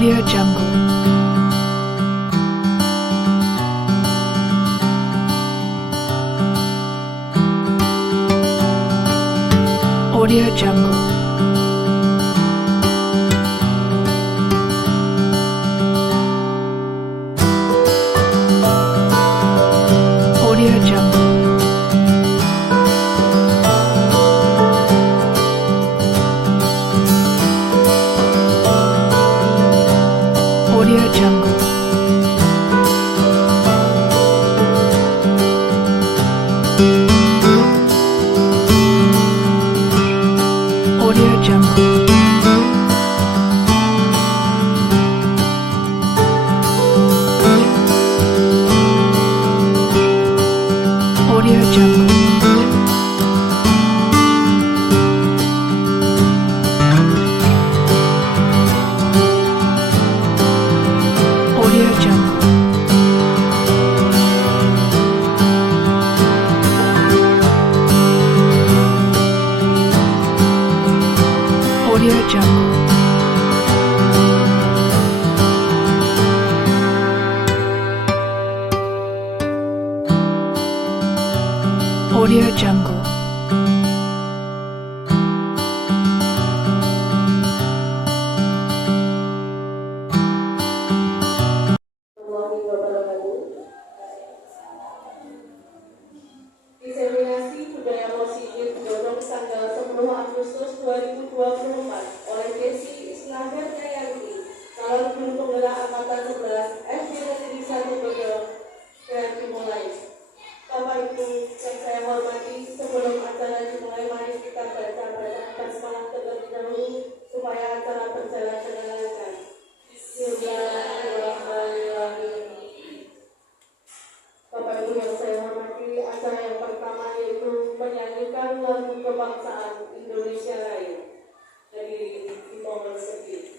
Audio Jungle. Audio Jungle. Audio Jungle. Audio Jungle. Audio Jungle. Audio Jungle. Audio Jungle. Audio Jungle. Audio Jungle. Diseminasi budaya positif Godong tanggal 10 Agustus 2024 oleh Desi Islamir Dayanti, calon guru penggerak angkatan 11 SD Negeri 1 Godong, dan dimulai. Bapak Ibu yang saya hormati, sebelum acara dimulai, mari kita baca basmalah terlebih dahulu supaya acara berjalan dengan lancar. Bismillahirrahmanirrahim. Bapak Ibu yang saya hormati, acara yang pertama yaitu menyanyikan lagu kebangsaan Indonesia Raya dari Impor Segi.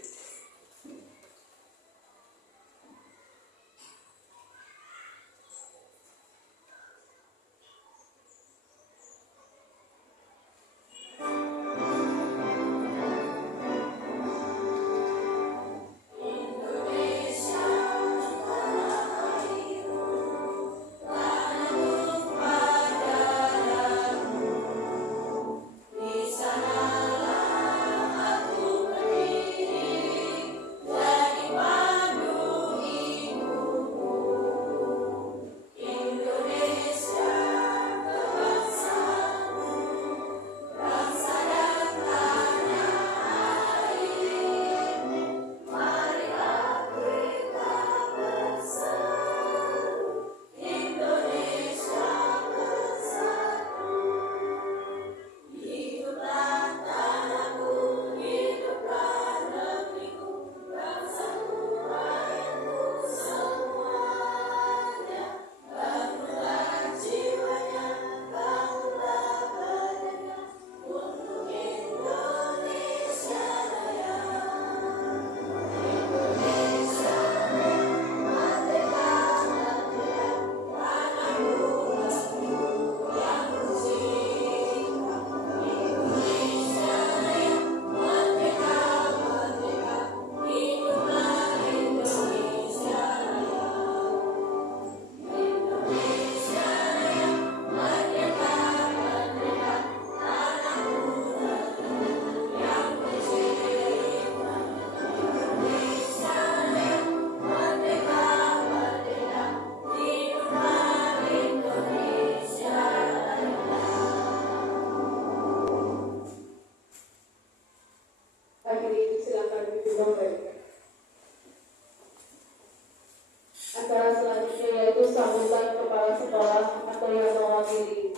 Acara selanjutnya yaitu sambutan kepala sekolah atau yang mewakili.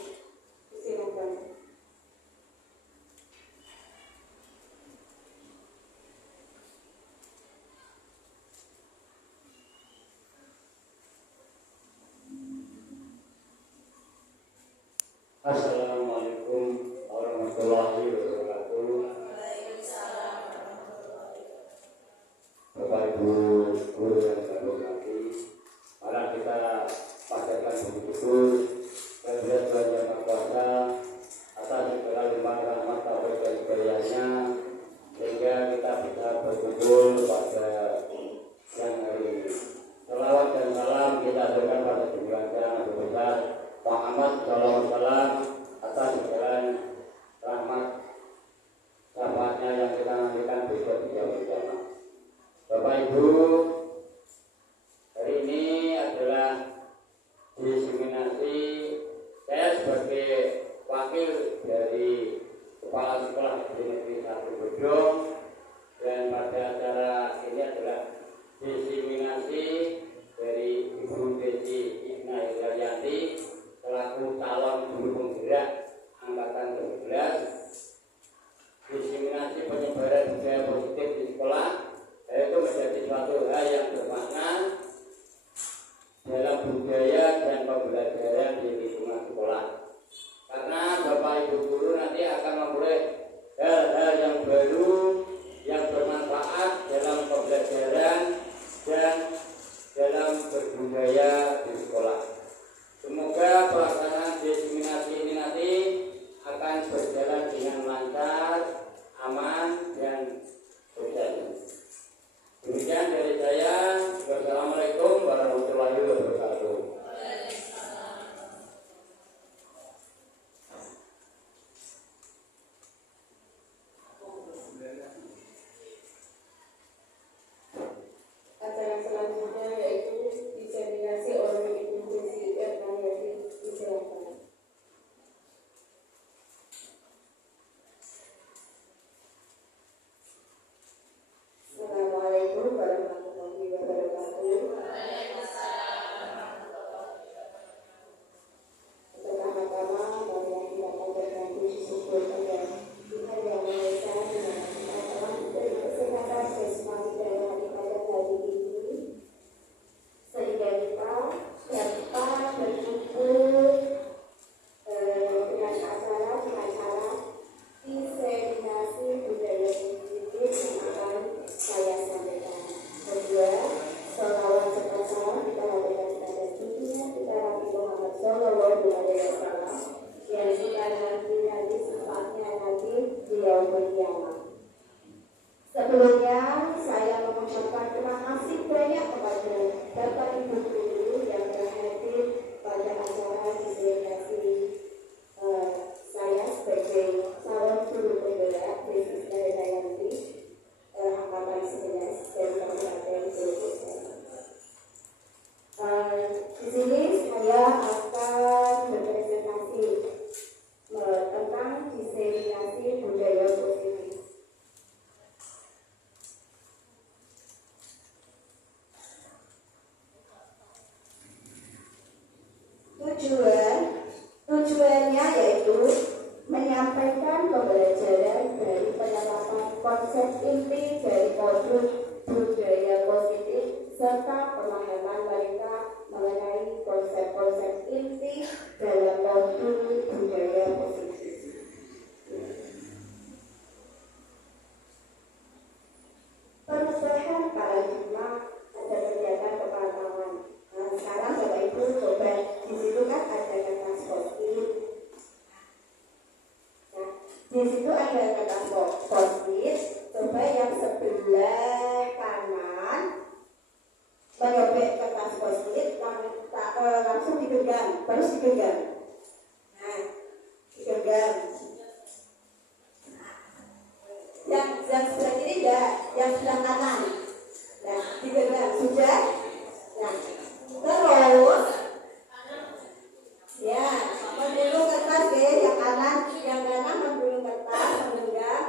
Silakan. Assalamualaikum warahmatullahi wabarakatuh. Bapak Ibu guru yang saya hormati, mari kita panjatkan betul kehadirat Tuhan Yang Maha Kuasa atas segala limpah rahmat taufik dan hidayahnya, sehingga kita bisa berkumpul pada Ibu, hari ini adalah diseminasi. Saya sebagai wakil dari Kepala Sekolah SD Negeri 1 Bodong, dan pada acara ini adalah diseminasi dari Ibu Desi Igna Hidayanti selaku calon guru penggerak angkatan 11. Diseminasi penyebaran budaya positif di sekolah, yaitu menjadi suatu hal yang bermakna dalam budaya dan pembelajaran di lingkungan sekolah. Karena Bapak Ibu guru nanti akan memulai hal-hal yang baru yang bermanfaat dalam pembelajaran dan dalam berbudaya di sekolah. Semoga pelaksanaan diseminasi ini nanti akan berjalan dengan lancar, aman, dan sukses. Demikian dari saya. Wassalamualaikum warahmatullahi wabarakatuh. Acara selanjutnya yaitu diseminasi oleh Ibu Desi Igna Hidayanti. Silakan. Assalamualaikum warahmatullahi wabarakatuh. Pertama-tama marilah kita panjatkan puji syukur kepada Tuhan Yang Maha Esa dengan kita telah diberi kesehatan jasmani dan rohani pada hari ini, sehingga kita dapat berkumpul dengan acara diseminasi budaya positif yang akan saya sampaikan. Kedua, sholawat serta kita hadirkan kepada junjungan kita Nabi Muhammad Shallallahu Alaihi Wasallam yang kita nanti sifatnya nanti di yaumul qiyamah. Sebelumnya saya mengucapkan terima kasih banyak kepada Bapak Ibu guru yang telah hadir pada acara diseminasi saya sebagai calon guru penggerak Desi Igna Hidayanti angkatan 11 dari Kabupaten Surabaya. Di sini saya akan berpresentasi tentang diseminasi budaya positif. Tujuannya yaitu menyampaikan pembelajaran dari penerapan konsep inti dari modul budaya positif serta pemahaman mereka mengenai konsep-konsep inti dalam modul budaya positif. Perubahan paradigma ada kegiatan kepantauan. Nah, sekarang Bapak Ibu coba di situ kan ada kertas post-it. Nah, di situ ada kertas post-it. Coba yang sebelah kanan menyobek kertas post-it, langsung digenggam, terus digenggam. Nah, digenggam. Yang sebelah kiri enggak, yang sebelah kanan. Nah, digenggam sudah. Nah, terus ya, menggulung kertas yang kanan menggulung kertas, menggenggam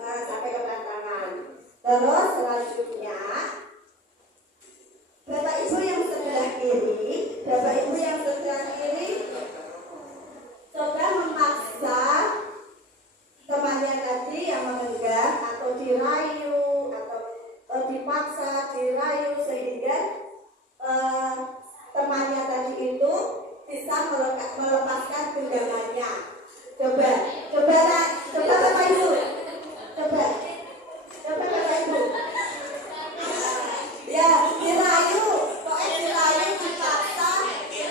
sampai ke tangan. Terus selanjutnya Bapak Ibu yang sebelah kiri coba memaksa temannya tadi yang menggenggam atau dirayu atau dipaksa dirayu sehingga temannya tadi itu bisa melepaskan genggamannya. Coba Bapak Ibu, coba Bapak Ibu. Ya, dirayu, pokoknya dirayu dipaksa, ya,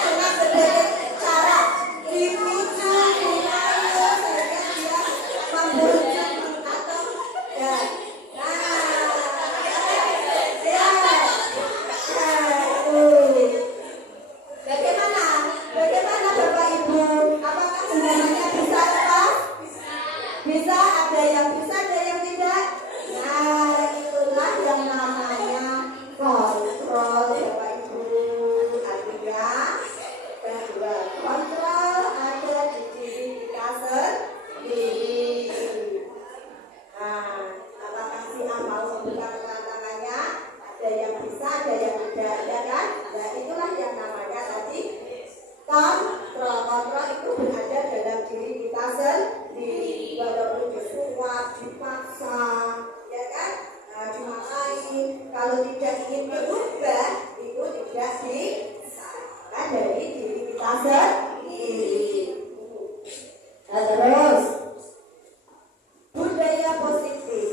dengan berbagai cara dipuju, dirayu sehingga dia membujuk atau ya. Bagaimana Bapak Ibu? Apakah genggamannya bisa lepas? Bisa, ada yang bisa, ada yang tidak. Nah, itulah yang namanya kontrol, Bapak Ibu. Artinya bahwa kontrol ada di diri kita sendiri. Nah, apakah si A mau membuka tangannya? Ada yang bisa, ada yang tidak, ya kan? Nah, itulah yang namanya tadi kontrol. Kontrol itu berada dalam diri kita sendiri, walaupun disuap, dipaksa, ya kan? Nah, dimarahi. Kalau tidak ingin berubah, itu tidak bisa dari diri kita sendiri. Nah, terus budaya positif.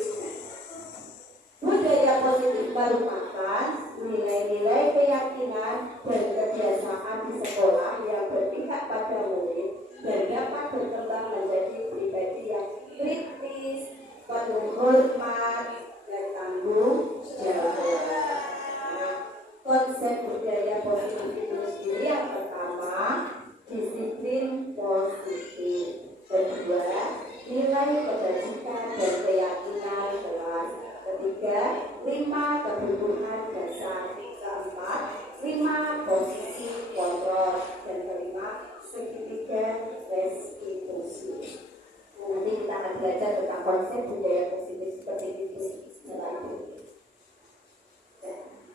Budaya positif merupakan nilai-nilai keyakinan dan kebiasaan di sekolah yang berpihak pada murid dan dapat berkembang menjadi pribadi yang kritis, penuh hormat, dan tanggung jawab. Nah, konsep budaya positif itu sendiri yang pertama, disiplin positif. Kedua, nilai kebajikan dan keyakinan kelas. Ketiga, 5 kebutuhan dasar. Keempat, 5 posisi kontrol. Dan kelima, segitiga restitusi. Nanti kita akan belajar tentang konsep budaya positif seperti itu.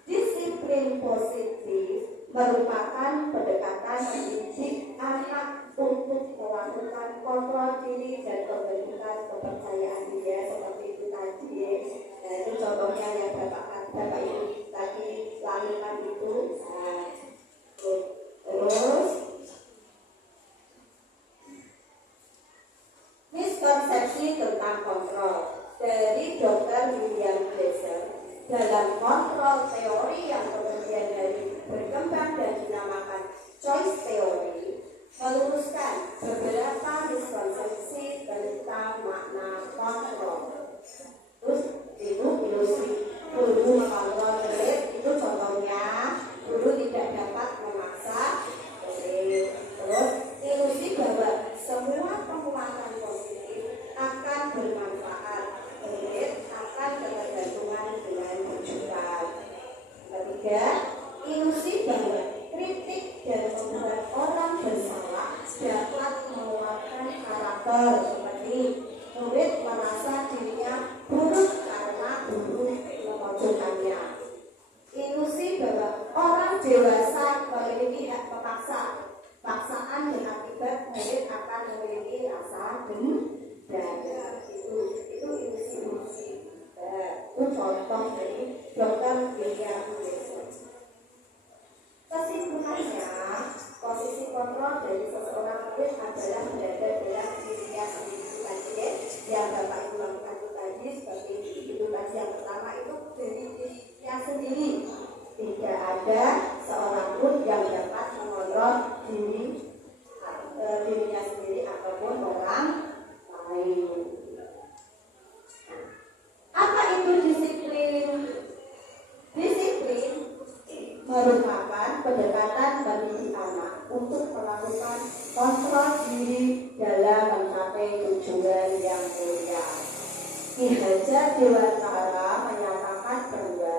Disiplin positif merupakan pendekatan mendidik anak untuk melakukan kontrol diri dan pembentukan kepercayaan diri seperti itu tadi. Nah, itu contohnya yang Bapak Ibu tadi lakukan itu. Nah, terus miskonsepsi tentang kontrol dari Dr. William Glasser dalam kontrol teori yang kemudian dari berkembang dan dinamakan choice theory, meluruskan beberapa miskonsepsi tentang makna kontrol. Terus itu ilusi guru mengontrol murid, itu contohnya guru tidak dapat memaksa murid. Terus ilusi bahwa semua penguatan positif akan bermanfaat, murid akan ketergantungan dengan rujukan. Ketiga, ilusi bahwa kritik dan membuat orang bersalah dapat menguatkan karakter, seperti murid merasa dirinya buruk karena guru memojokkannya. Ilusi bahwa orang dewasa memiliki hak memaksa. Paksaan berakibat murid akan memiliki rasa dendam. Itu ilusi-ilusi. Itu contoh dari Dr. William Glasser. Kesimpulannya, posisi kontrol dari seseorang murid adalah berada dalam dirinya sendiri tadi, yang Bapak Ibu lakukan tadi seperti itu tadi. Yang pertama itu dari dirinya sendiri. Tidak ada seorang pun yang dapat mengontrol dirinya sendiri ataupun orang lain. Apa itu disiplin? Disiplin merupakan pendekatan mendidik anak untuk melakukan kontrol diri dalam mencapai tujuan yang mulia. Ki Hajar Dewantara menyatakan bahwa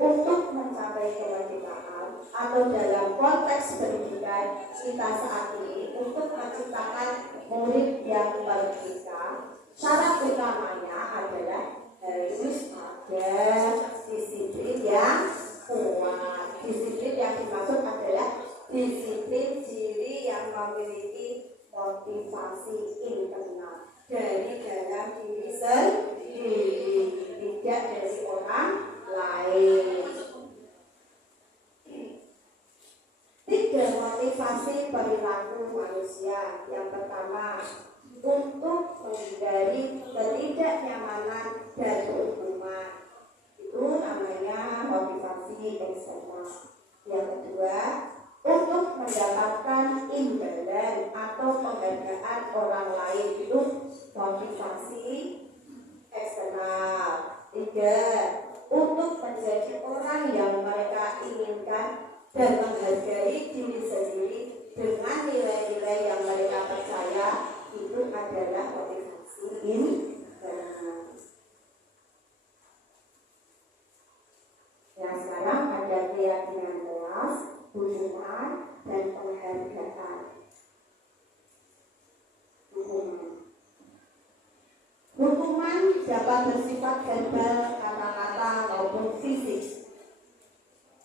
untuk mencapai kemerdekaan atau dalam konteks pendidikan kita saat ini, untuk menciptakan murid yang merdeka, syarat utamanya adalah harus ada disiplin yang kuat. Disiplin yang dimaksud adalah disiplin diri yang memiliki motivasi internal dari dalam diri sendiri, tidak dari orang lain. 3 motivasi perilaku manusia. Yang pertama, untuk menghindari ketidaknyamanan dan keumuman. Itu namanya motivasi eksternal. Yang kedua, untuk mendapatkan imbalan atau penghargaan orang lain. Itu motivasi eksternal. 3, untuk menjadi orang yang mereka inginkan dan menghargai diri sendiri dengan nilai-nilai yang mereka percaya. Itu adalah motivasi internal. dapat bersifat verbal, kata-kata maupun fisik.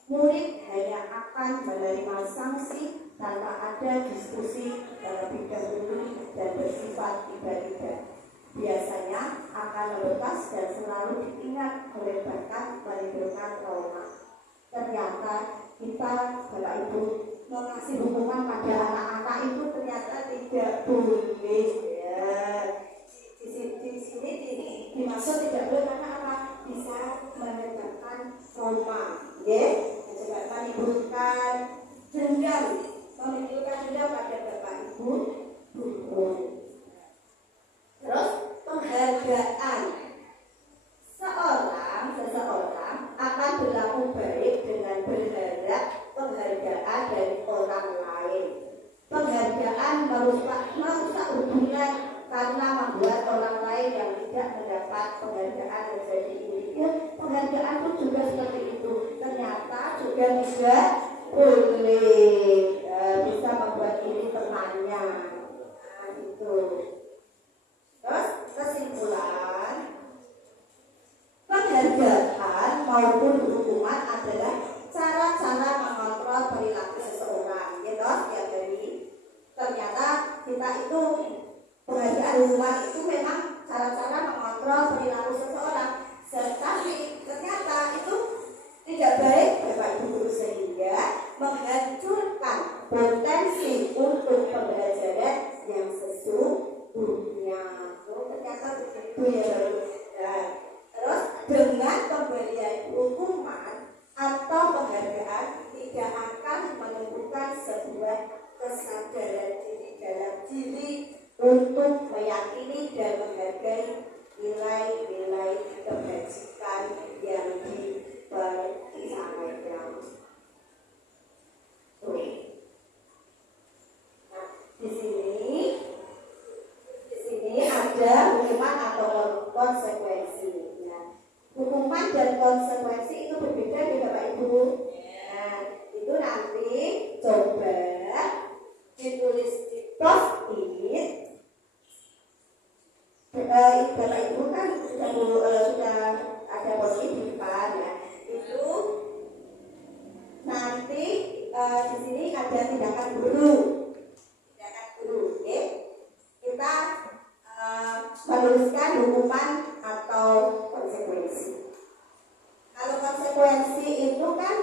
Murid hanya akan menerima sanksi tanpa ada diskusi terlebih dahulu dan bersifat tiba-tiba. Biasanya akan membekas dan selalu diingat oleh bahkan menimbulkan trauma. Ternyata kita, Bapak Ibu, mengasih hukuman pada anak-anak itu ternyata tidak boleh. Ya. Di sini dimaksud tidak boleh karena apa? Bisa menyebabkan trauma. Ya. Menimbulkan dendam pada Bapak Ibu guru. Terus penghargaan. Seseorang akan berlaku baik dengan berharap penghargaan dari orang lain. Penghargaan merusak hubungan karena membuat orang lain yang tidak mendapat penghargaan menjadi iri. Penghargaan pun juga seperti itu. Ternyata juga tidak boleh, bisa membuat iri temannya. Nah, itu. Terus kesimpulan, penghargaan maupun hukuman adalah cara-cara mengontrol perilaku seseorang. Gitu ya, dari ternyata kita itu penghargaan hukuman itu memang cara-cara mengontrol perilaku seseorang. Tetapi ternyata itu tidak baik Bapak Ibu guru, sehingga menghancurkan potensi untuk pembelajaran yang sesungguhnya. Ternyata begitu ya. Nah, terus dengan pemberian hukuman atau penghargaan tidak akan menumbuhkan sebuah kesadaran diri dalam diri untuk meyakini dan menghargai nilai-nilai kebajikan yang dipersampaikan. Nah, di sini ada hukuman atau konsekuensi. Nah, hukuman dan konsekuensi itu berbeda di Bapak Ibu. Nah, itu nanti coba ditulis di post-it. Bapak Ibu kan sudah ada post-it di depan ya. Itu nanti di sini ada tindakan guru. Oke. Kita menuliskan hukuman atau konsekuensi. Kalau konsekuensi itu kan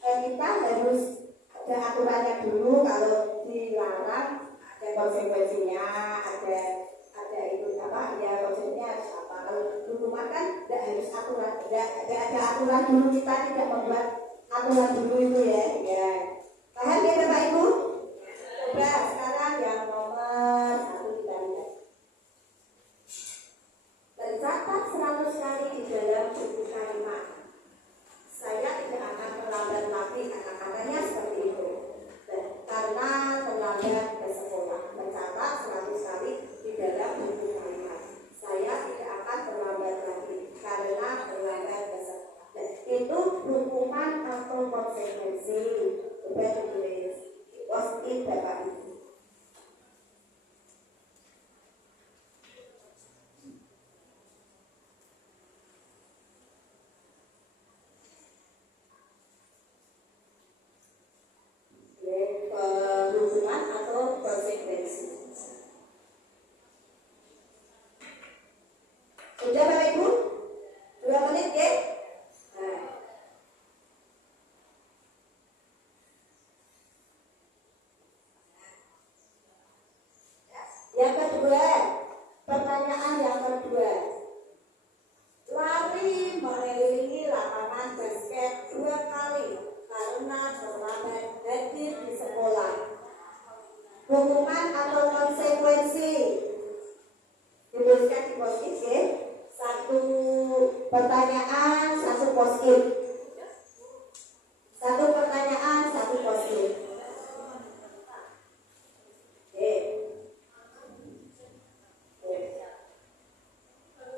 kita harus ada aturannya dulu. Kalau dilarang ada konsekuensinya, ada itu apa ya, konsekuensinya harus apa. Kalau hukuman kan tidak harus aturan, tidak ada aturan dulu, kita tidak membuat aturan dulu itu ya. Paham ya Bapak Ibu? Coba sekarang yang nomor 1 kita lihat. Tercatat 100 kali di dalam buku kalimat. Saya tidak akan terlambat lagi, kata-katanya seperti itu. Karena terlambat ke sekolah. Mencatat 100 kali di dalam buku kalimat. Saya tidak akan terlambat lagi karena terlambat ke sekolah. Itu hukuman atau konsekuensi. Coba tulis post-it Bapak Ibu. Hukuman atau konsekuensi. Sudah Bapak Ibu? 2 menit ya? Nah. Yang kedua, pertanyaan yang kedua. Lari mengelilingi lapangan basket 2 kali karena terlambat hadir di sekolah. Hukuman atau konsekuensi? Dituliskan di post-it ya. 1 pertanyaan, 1 post-it. 1 pertanyaan, 1 post-it.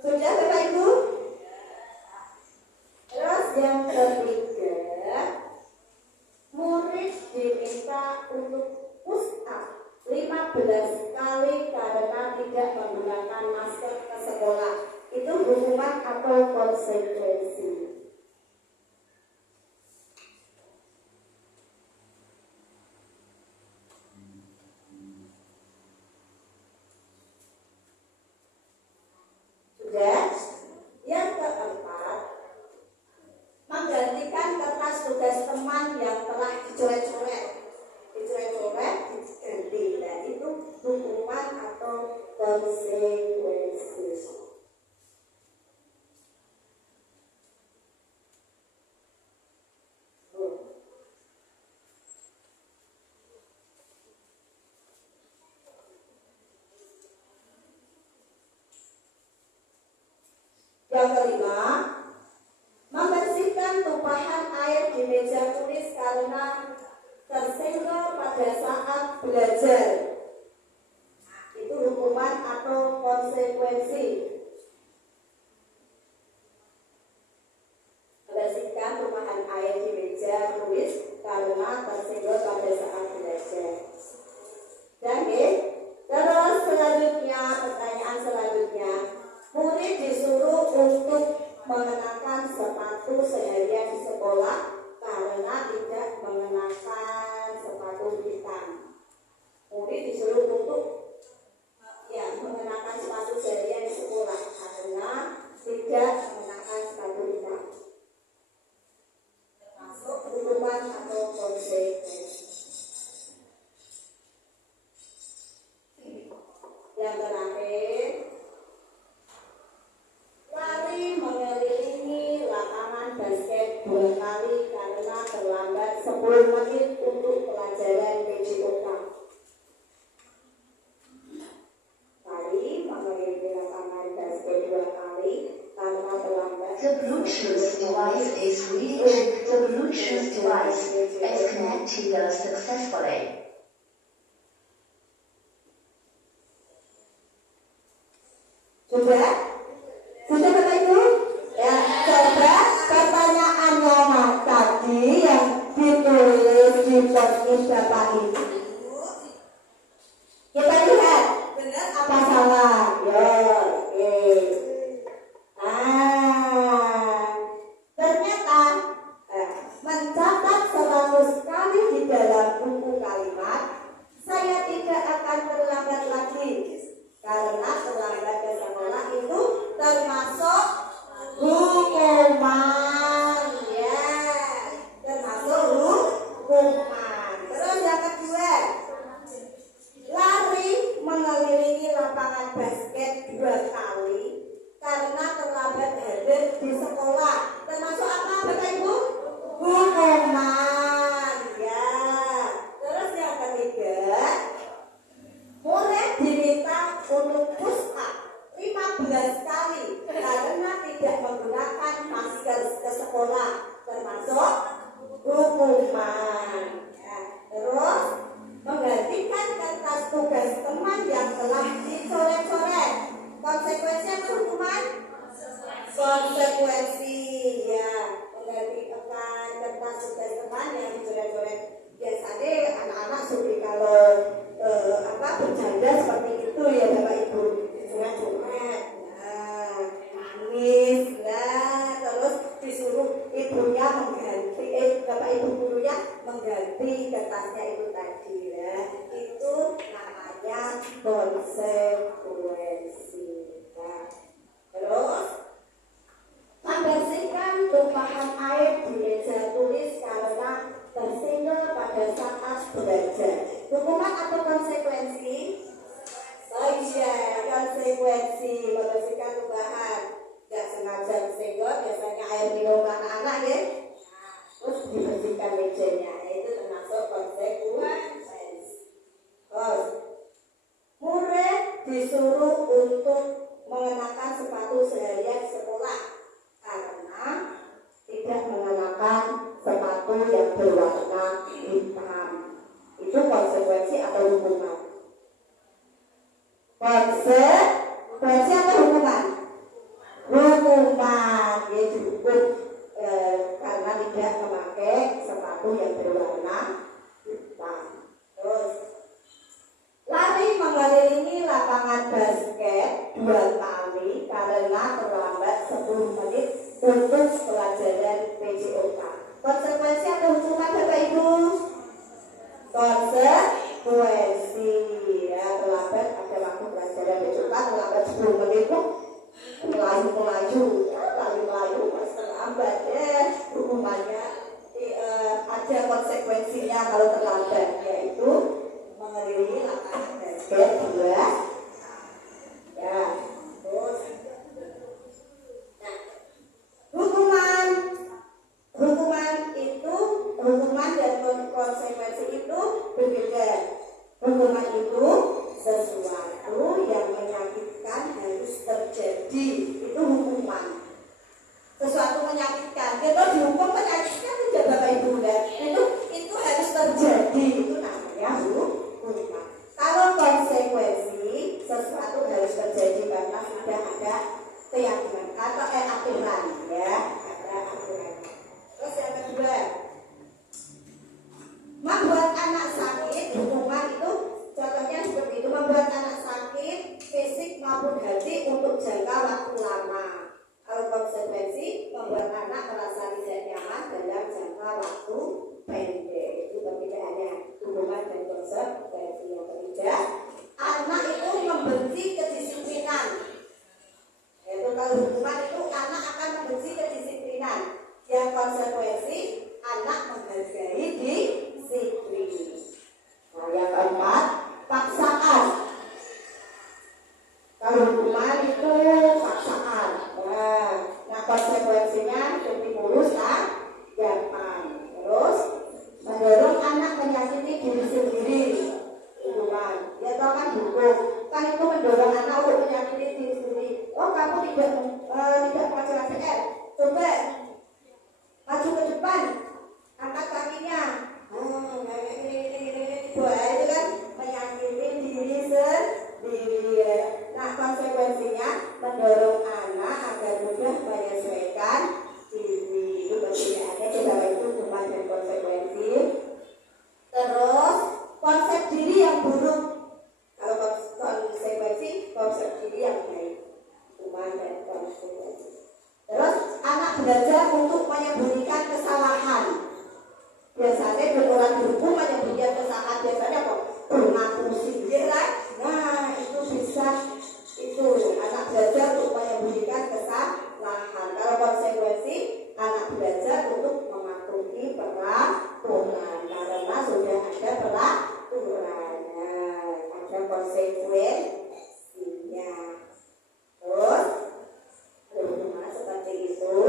Sudah Bapak Ibu? Terus yang ketiga, murid diminta untuk push up 15 kali karena tidak menggunakan masker ke sekolah. Itu hukuman atau konsekuensi. Sudah? Yang keempat, menggantikan kertas tugas teman yang telah dicoret-coret. Dicoret-coret, diganti. Nah, itu hukuman atau konsekuensi. Yang kelima, membersihkan tumpahan air di meja tulis karena tersenggol pada saat belajar. Itu hukuman atau konsekuensi. Membersihkan tumpahan air di meja tulis karena tersenggol pada saat belajar. Dan terus selanjutnya, pertanyaan selanjutnya, murid disuruh untuk mengenakan sepatu seharian di sekolah karena tidak mengenakan sepatu hitam. Murid disuruh untuk mengenakan sepatu seharian di sekolah karena tidak mengenakan sepatu hitam. Termasuk hukuman atau konsekuensi. Yang terakhir, lari mengelilingi lapangan basket 2 kali karena terlambat 10 menit untuk pelajaran PJOK. Lari mengelilingi lapangan basket 2 kali karena terlambat. The Bluetooth device is reached. The Bluetooth device is connected successfully. Sudah? Sudah Bapak Ibu? Ya, coba pertanyaannya tadi yang ditulis di podcast Bapak Ibu. Kita lihat, benar apa salah? Ya, oke. Ternyata mencatat 100 kali di dalam buku kalimat, saya tidak akan terlambat lagi. Karena terlambat ke sekolah itu termasuk hukuman, ya, termasuk hukuman. Terus yang kedua, lari mengelilingi lapangan basket 2 kali karena terlambat hadir di sekolah, termasuk apa Bapak Ibu? Hukuman, ya. Terus yang ketiga, murid diminta untuk push up 15 kali karena tidak menggunakan masker ke sekolah, termasuk hukuman. Ya. Terus menggantikan kertas tugas teman yang telah dicoret-coret. Konsekuensi atau hukuman? Konsekuensi, ya. Menggantikan kertas tugas teman yang dicoret-coret. Biasanya anak-anak suka kalau bercanda seperti itu ya Bapak Ibu, coret-coret, nangis, terus disuruh ibunya mengganti, Bapak Ibu gurunya mengganti kertasnya itu tadi, ya. Itu namanya konsekuensi. Nah, terus membersihkan tumpahan air di meja tulis karena tersenggol pada saat belajar. Hukuman atau konsekuensi? Oh iya, konsekuensi. Membersihkan tumpahan. Gak sengaja tersenggol, biasanya air minum anak-anak ya. Terus dibersihkan mejanya. Itu termasuk konsekuensi. Terus murid disuruh untuk mengenakan sepatu seharian di sekolah karena tidak mengenakan sepatu yang berwarna hitam. Itu konsekuensi atau hukuman? Konsekuensi atau hukuman? Hukuman. Dia dihukum karena tidak memakai sepatu yang berwarna hitam. Terus lari mengelilingi lapangan basket 2 kali karena terlambat 10 menit untuk pelajaran PJOK. Konsekuensi atau hukuman Bapak Ibu? Konsekuensi ya, terlambat ada waktu pelajaran PJOK, terlambat 10 menit kok melayu pas terlambat ya, hukumannya ada konsekuensinya kalau terlambat, yaitu mengiringi lapangan basket 2 ya. Terus nah, hukuman dan konsekuensi itu berbeda. Hukuman itu sesuatu yang menyakitkan harus terjadi, itu hukuman. Sesuatu menyakitkan, kita dihukum menyakitkan tidak Bapak Ibu, itu harus terjadi, itu namanya hukuman. Kalau konsekuensi, sesuatu harus terjadi karena sudah ada keyakinan atau aturan ya, ada aturan. Terus yang kedua, membuat anak sakit, hukuman itu contohnya seperti itu, membuat anak sakit fisik maupun hati untuk jangka waktu lama. Kalau konsekuensi, membuat anak merasa tidak nyaman dalam jangka waktu pendek. Itu perbedaannya hukuman dan konsekuensi. Yang ketiga, anak itu membenci kedisiplinan. Yaitu kalau hukuman itu anak akan membenci kedisiplinan. Yang konsekuensi, anak menghargai disiplin. Nah, yang keempat, paksaan. Kalau hukuman itu paksaan. Nah konsekuensinya stimulus gampang. Terus mendorong anak menyakiti diri sendiri. Hukuman, ya tahu kan hukum. Kan itu mendorong anak untuk menyakiti diri sendiri. Oh kamu tidak melakukan PR. Coba maju ke depan, angkat kakinya. Itu kan menyakiti diri sendiri. Nah konsekuensinya mendorong anak agar mudah menyesuaikan diri. Itu perbedaannya kita itu hukuman dan konsekuensi. Terus konsep diri yang buruk. Kalau konsekuensi, konsep diri yang baik. Hukuman dan konsekuensi. Terus anak belajar untuk menyembunyikan kesalahan. Biasanya orang dihukum menyembunyikan kesalahan, biasanya kok mengaku sindir kan? Nah itu bisa, itu anak belajar untuk menyembunyikan kesalahan. Kalau konsekuensi, anak belajar untuk mematuhi peraturan karena sudah ada peraturannya, ada konsekuensinya. Terus hukuman seperti itu.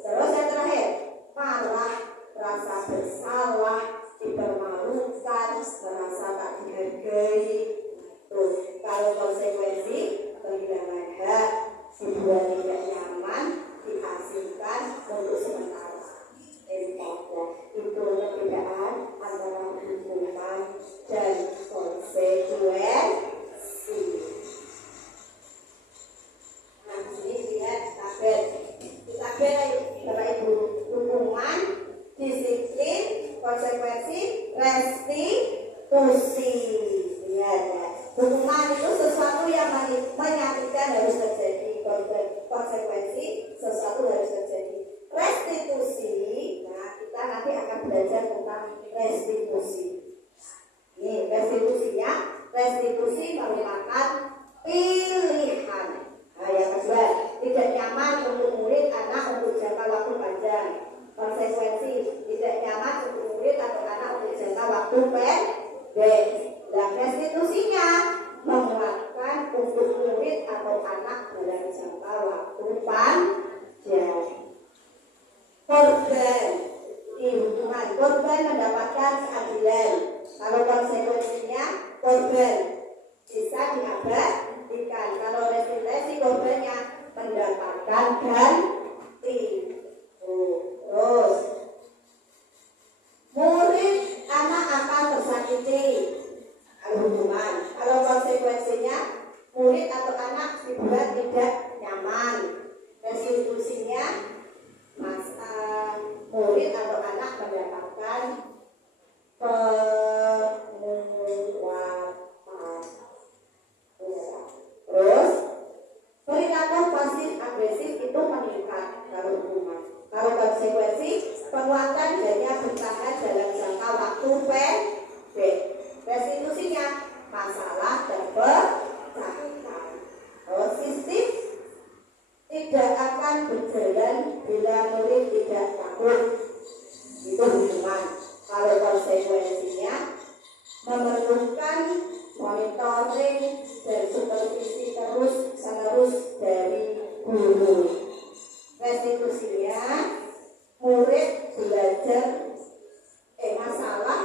Terus yang terakhir, marah, rasa bersalah, dipermalukan, merasa tak dihargai. Tuh, kalau konsekuensi kehilangan hak, sebuah tidak nyaman, dihasilkan untuk sementara. Itu perbedaan antara hukuman dan konsekuensi. Nah, sini lihat tabel. Tabel Bapak Ibu, hukuman, disiplin, konsekuensi, restitusi. Lihat ya. Hukuman itu sesuatu yang menyakitkan harus terjadi. Konsekuensi sesuatu harus terjadi. Restitusi, nah kita nanti akan belajar tentang restitusi. Ini restitusinya, restitusi merupakan pilihan. Nah yang kedua, tidak nyaman untuk murid anak untuk jangka waktu panjang. Konsekuensi, tidak nyaman untuk murid atau anak untuk jangka waktu pendek. Dan restitusinya menguatkan untuk murid atau anak dalam jangka waktu panjang. Korban di hukuman, korban mendapatkan keadilan. Kalau konsekuensinya, korban bisa diabadikan. Kalau restitusi, korbannya mendapatkan ganti. Terus murid anak akan tersakiti. Hukuman. Kalau konsekuensinya, murid atau anak dibuat tidak nyaman. Restitusinya, murid atau anak mendapatkan penguatan. Terus perilaku pasif agresif itu meningkat kalau hukuman. Kalau konsekuensi, penguatan daya bertahan dalam jangka waktu pendek. Restitusinya masalah dan pecahan. Kalau sistem tidak akan berjalan bila murid tidak takut, itu hukuman. Kalau konsekuensinya memerlukan monitoring dan supervisi terus-menerus dari guru. Restitusinya murid belajar masalah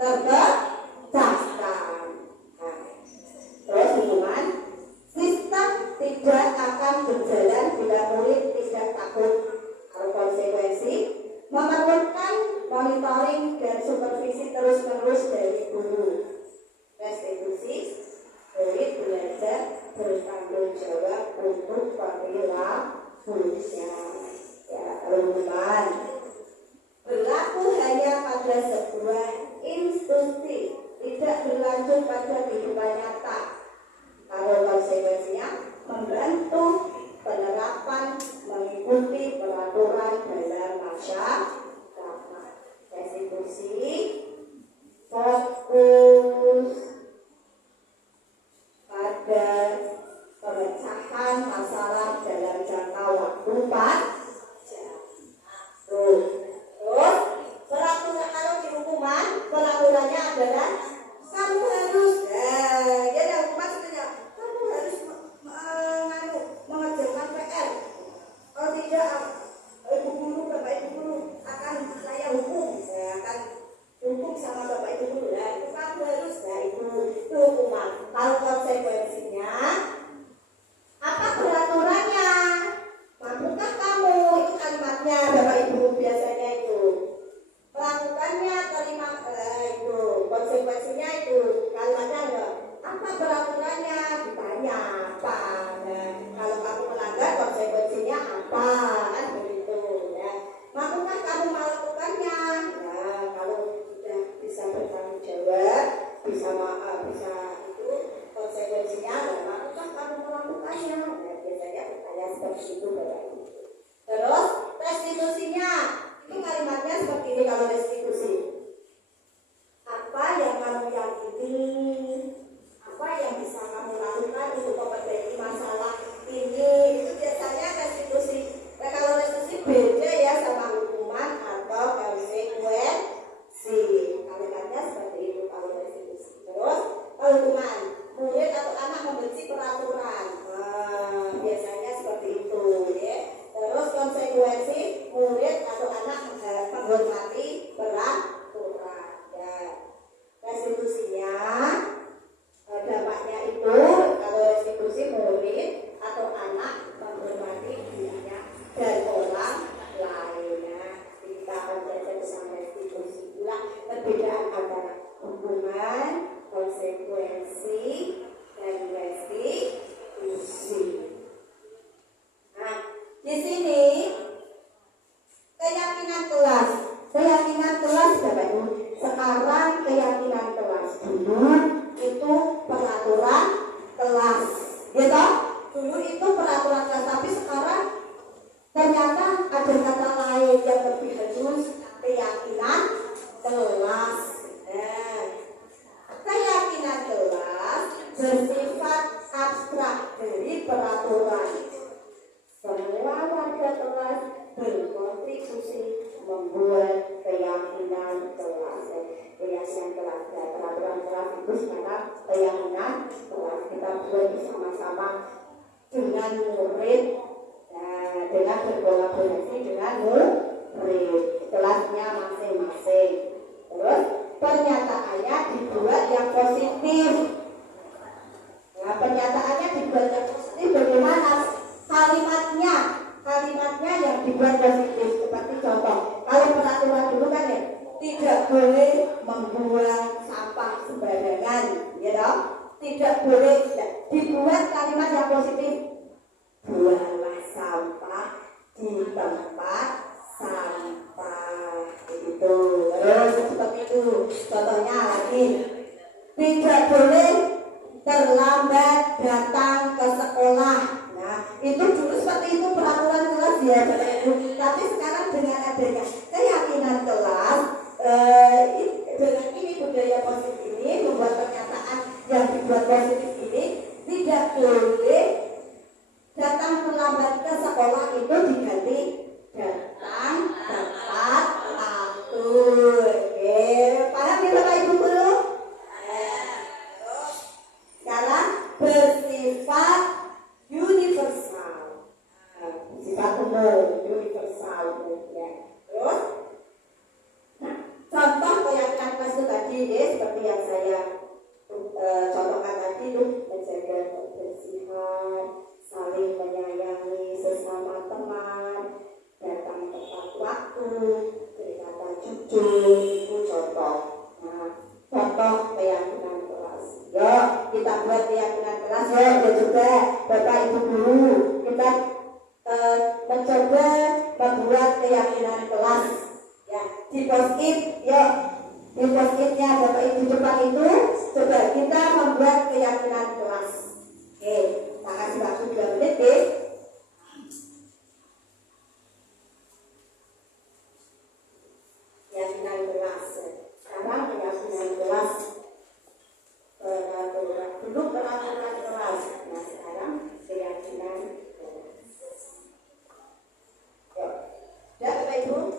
terpecahkan. Terus hukuman, sistem tidak akan berjalan bila murid tidak takut. Kalau konsekuensi memerlukan monitoring dan supervisi terus-menerus dari guru. Restitusi, murid belajar bertanggung jawab untuk perilakunya. Ya, hukuman berlaku hanya pada sebuah institusi, tidak berlanjut pada kehidupan nyata. Kalau konsekuensinya membantu penerapan mengikuti peraturan dalam masyarakat. Restitusi fokus pada pemecahan masalah dalam jangka waktu 4 jam. Terus peraturan, kalau di hukuman peraturannya adalah kamu harus hukuman sebenarnya kamu harus mengerjakan PR. Kalau tidak, ibu guru, bapak ibu guru akan saya hukum. Saya akan hukum sama bapak ibu guru. Itu kamu harus, itu hukuman. Kalau konsekuensinya apa peraturannya? Mampukah kamu? Itu kalimatnya bapak ibu biasanya itu. Melakukannya terima itu konsekuensinya itu kalimatnya enggak. Apa peraturannya? Ditanya apa? Nah, kalau kamu melanggar konsekuensinya apa? Kan begitu ya. Mampukah kamu melakukannya? Nah, kalau sudah bisa bertanggung jawab, bisa bisa itu konsekuensinya, dan mampukah kamu melakukannya? Nah, biasanya pertanyaan seperti itu Bapak Ibu. Terus restitusinya itu kalimatnya seperti ini. Kalau restitusi, apa yang kamu yakini, apa yang bisa kamu lakukan untuk memperbaiki masalah ini, itu biasanya restitusi. Nah, kalau restitusi beda ya sama hukuman atau konsekuensi. Kalimatnya seperti itu kalau restitusi. Terus kalau hukuman, murid atau anak membenci peraturan, biasanya seperti itu ya. Terus konsekuensi, murid atau anak menghormati peraturan. Ya. Restitusinya dampaknya itu kalau restitusi, murid atau anak menghormati dirinya dan orang lainnya. Kita akan belajar bersama restitusi pula perbedaan antara hukuman, konsekuensi, dan restitusi. Nah, di sini keyakinan kelas Bapak Ibu. Sekarang keyakinan kelas, dulu itu peraturan kelas, gitu? Dulu itu peraturan kelas, tapi sekarang ternyata ada kata lain yang lebih halus, keyakinan kelas. Nah, keyakinan kelas bersifat abstrak dari peraturan. Semua warga kelas berkontribusi membuat keyakinan kelas. Keyakinan kelas, peraturan kelas itu sekarang keyakinan kelas kita buat bersama-sama dengan murid, dengan berkolaborasi dengan murid kelasnya masing-masing. Terus pernyataannya dibuat yang positif. Nah, pernyataannya dibuat yang positif bagaimana? Kalimatnya yang dibuat positif. Seperti contoh, kalau peraturan dulu kan ya, tidak boleh membuang sampah sembarangan, ya toh? Tidak boleh, dibuat kalimat yang positif. Buanglah sampah di tempat sampah, begitu. Terus seperti itu. Contohnya lagi, tidak boleh terlambat datang ke sekolah. Nah, itu Itu dulu seperti itu peraturan kelas ya Bapak Ibu. Tapi sekarang dengan adanya keyakinan kelas, dengan ini budaya positif ini membuat pernyataan yang dibuat positif ini tidak boleh datang terlambat ke sekolah itu diganti datang tepat waktu. Oke, paham ya Bapak Ibu guru? Sekarang bersifat universal, bersifat umum, universal ya. Terus, nah, contoh keyakinan kelas itu tadi ya, seperti yang saya contohkan tadi itu menjaga kebersihan, saling menyayangi sesama teman, datang tepat waktu, berkata jujur, itu contoh. Nah, contoh keyakinan kelas. Yuk, kita buat keyakinan kelas ya, dan juga Bapak Ibu guru, kita mencoba membuat keyakinan kelas. Ya, di post-it, yuk, di post-itnya Bapak Ibu depan itu, coba kita membuat keyakinan kelas. Oke, kita kasih waktu 2 menit deh. Keyakinan kelas. Sekarang keyakinan kelas. Dulu peraturan kelas. Nah sekarang keyakinan kelas. Yuk, ya Bapak Ibu.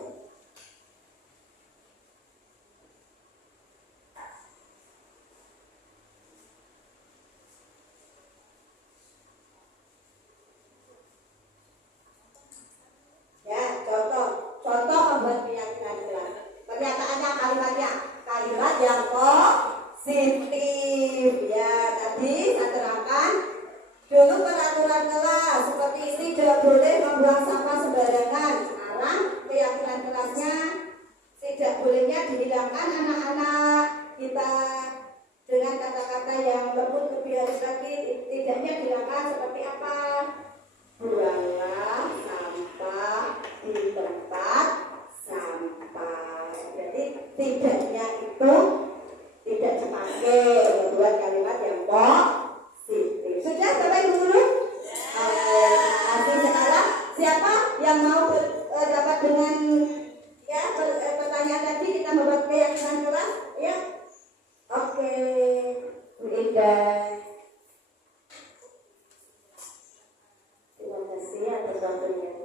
Ya, contoh membuat keyakinan kelas. Pernyataannya kalimat yang positif. Ya, tadi saya terangkan dulu peraturan kelas seperti ini tidak boleh membuang sampah sembarangan. Sekarang keyakinan kelasnya tidak bolehnya dihilangkan anak-anak kita dengan kata-kata yang lembut lebih halus lagi. Tidaknya dihilangkan seperti apa? Buanglah sampah di tempat sampah. Jadi tidaknya itu tidak dipakai membuat kalimat yang positif. Sudah Bapak Ibu guru? Nanti sekarang siapa yang mau dapat dengan ya pertanyaan tadi kita membuat keyakinan kelas? Ya. Oke, Bu Indah. Terima kasih atas waktunya.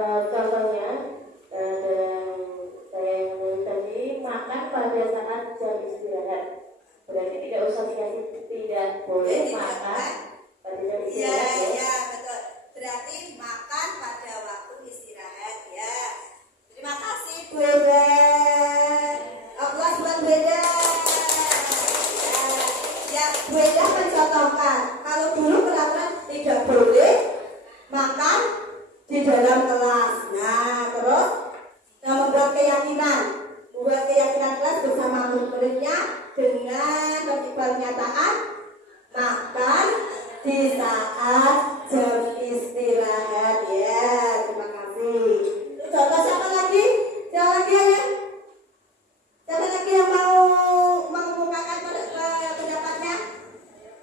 Contohnya dalam saya yang menulis tadi, makan pada saat jam istirahat. Berarti tidak usah dikasih, tidak boleh makan pada jam istirahat. Iya, betul. Berarti makan pada waktu istirahat ya. Terima kasih Bu. Beda. Aplaus buat Beda. Ya, Beda mencontohkan kalau dulu peraturan tidak boleh makan di dalam kelas. Nah, terus membuat keyakinan kelas bersama murid-muridnya dengan pernyataan makan di saat jam istirahat. Ya, terima kasih. Contoh siapa lagi? Siapa lagi ya? Siapa lagi yang mau mengemukakan pendapatnya?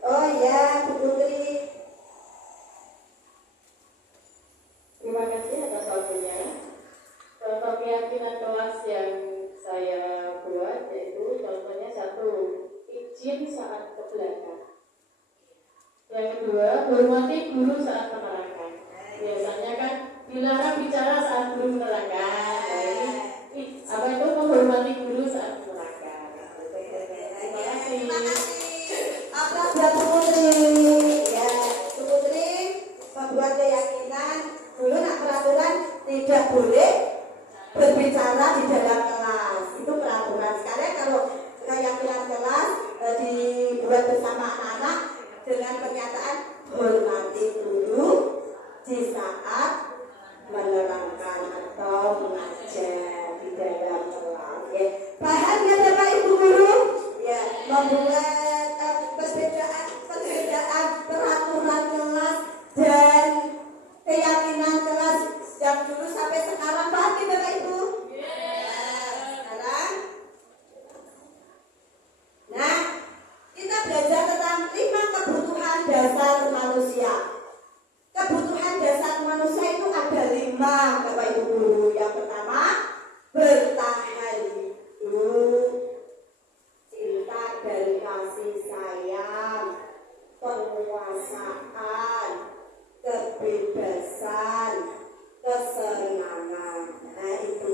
Oh ya, Bu Putri. Terima kasih atas waktunya. Contoh keyakinan kelas yang saya buat yaitu contohnya 1, izin saat ke belakang. Yang kedua, hormati guru saat menerangkan. Biasanya kan dilarang bicara saat guru menerangkan. Jadi apa itu menghormati guru saat menerangkan. Terima kasih. terima kasih. Aplaus buat Bu Putri. Ya, Bu Putri membuat keyakinan dulu peraturan tidak boleh berbicara di dalam kelas. Itu peraturan. Sekarang kalau keyakinan kelas dibuat bersama anak-anak dengan pernyataan hormati guru di saat menerangkan atau mengajar di dalam kelas. Ya. Paham ya Bapak Ibu guru? Ya, membuat perbedaan peraturan kelas dan keyakinan kelas yang dulu sampai sekarang. Paham ya Bapak Ibu? Sekarang penguasaan, kebebasan, kesenangan. Nah itu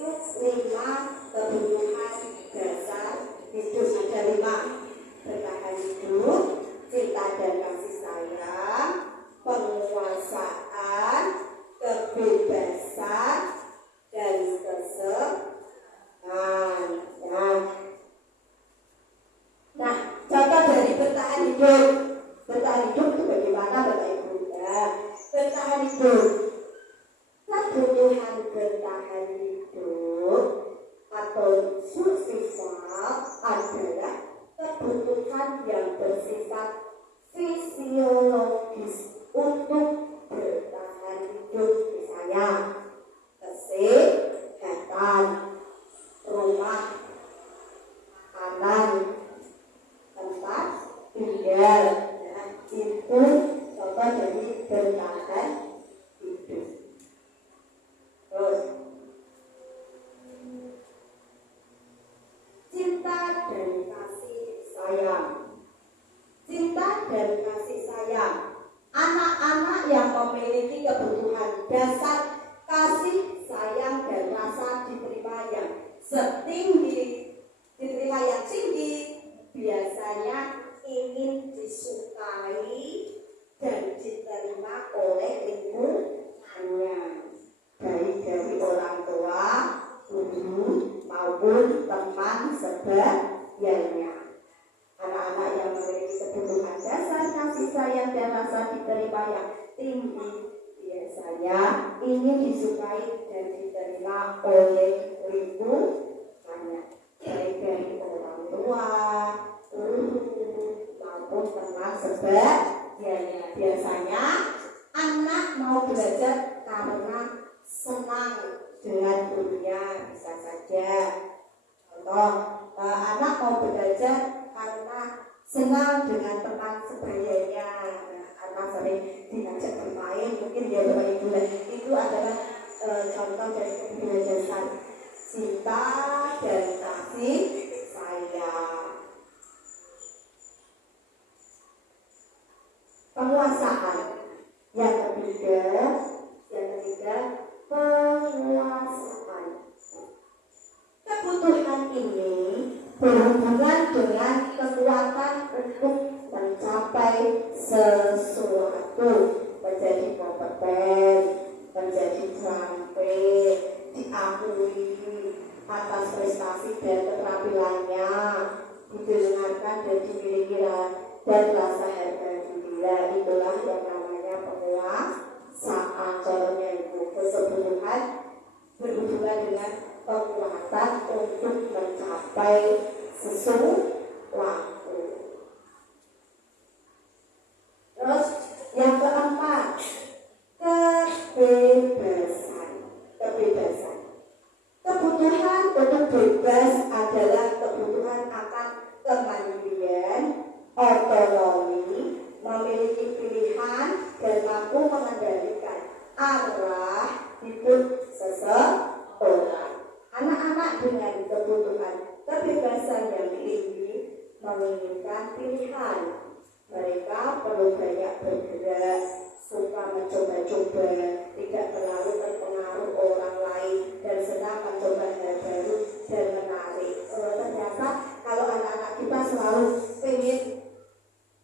5 kebutuhan dasar hidup. Ada 5: bertahan hidup, cinta dan kasih sayang, penguasaan, kebebasan, dan kesenangan. Nah, contoh dari bertahan hidup. Bertahan hidup itu bagaimana Bapak Ibu? Ya, bertahan hidup. Kebutuhan bertahan hidup atau survival adalah kebutuhan yang bersifat fisiologis untuk bertahan hidup. Misalnya kesehatan, rumah, makanan, tempat tinggal. Nah, itu contoh dari bertahan hidup. Terus cinta dan kasih sayang. Cinta dan kasih sayang. Anak-anak yang memiliki kebutuhan dasar kasih sayang dan rasa diterima yang diterima yang tinggi, biasanya ingin disukai dan diterima oleh lingkungannya, baik dari orang tua, guru, maupun teman sebagainya. Anak-anak yang memiliki kebutuhan dasar kasih sayang dan rasa diterima yang tinggi biasanya ingin disukai dan diterima oleh lingkungannya, baik dari orang tua, guru, maupun teman sebagainya. Biasanya anak mau belajar karena senang dengan gurunya, bisa saja. Contoh, anak mau belajar karena senang dengan teman sebayanya, karena sering diajak bermain, mungkin dia Bapak Ibu. Itu adalah contoh dari kebutuhan dasar cinta dan kasih sayang. Penguasaan. Yang ketiga penguasaan. Kebutuhan ini berhubungan dengan kekuatan untuk mencapai sesuatu, menjadi kompeten, menjadi terampil, diakui atas prestasi dan keterampilannya, didengarkan dan dimiliki dan rasa harga diri. Itulah yang namanya penguasaan. Contohnya itu kebutuhan berhubungan dengan kekuatan untuk mencapai sesuatu. Terus yang keempat, kebebasan. Kebutuhan untuk bebas adalah kebutuhan akan kemandirian, otonomi, memiliki pilihan dan mampu mengendalikan arah hidup seseorang. Anak-anak dengan kebutuhan kebebasan yang tinggi menginginkan pilihan. Mereka perlu banyak bergerak, suka mencoba-coba, tidak terlalu terpengaruh orang lain, dan senang mencoba hal baru dan menarik. Ternyata kalau anak-anak kita selalu ingin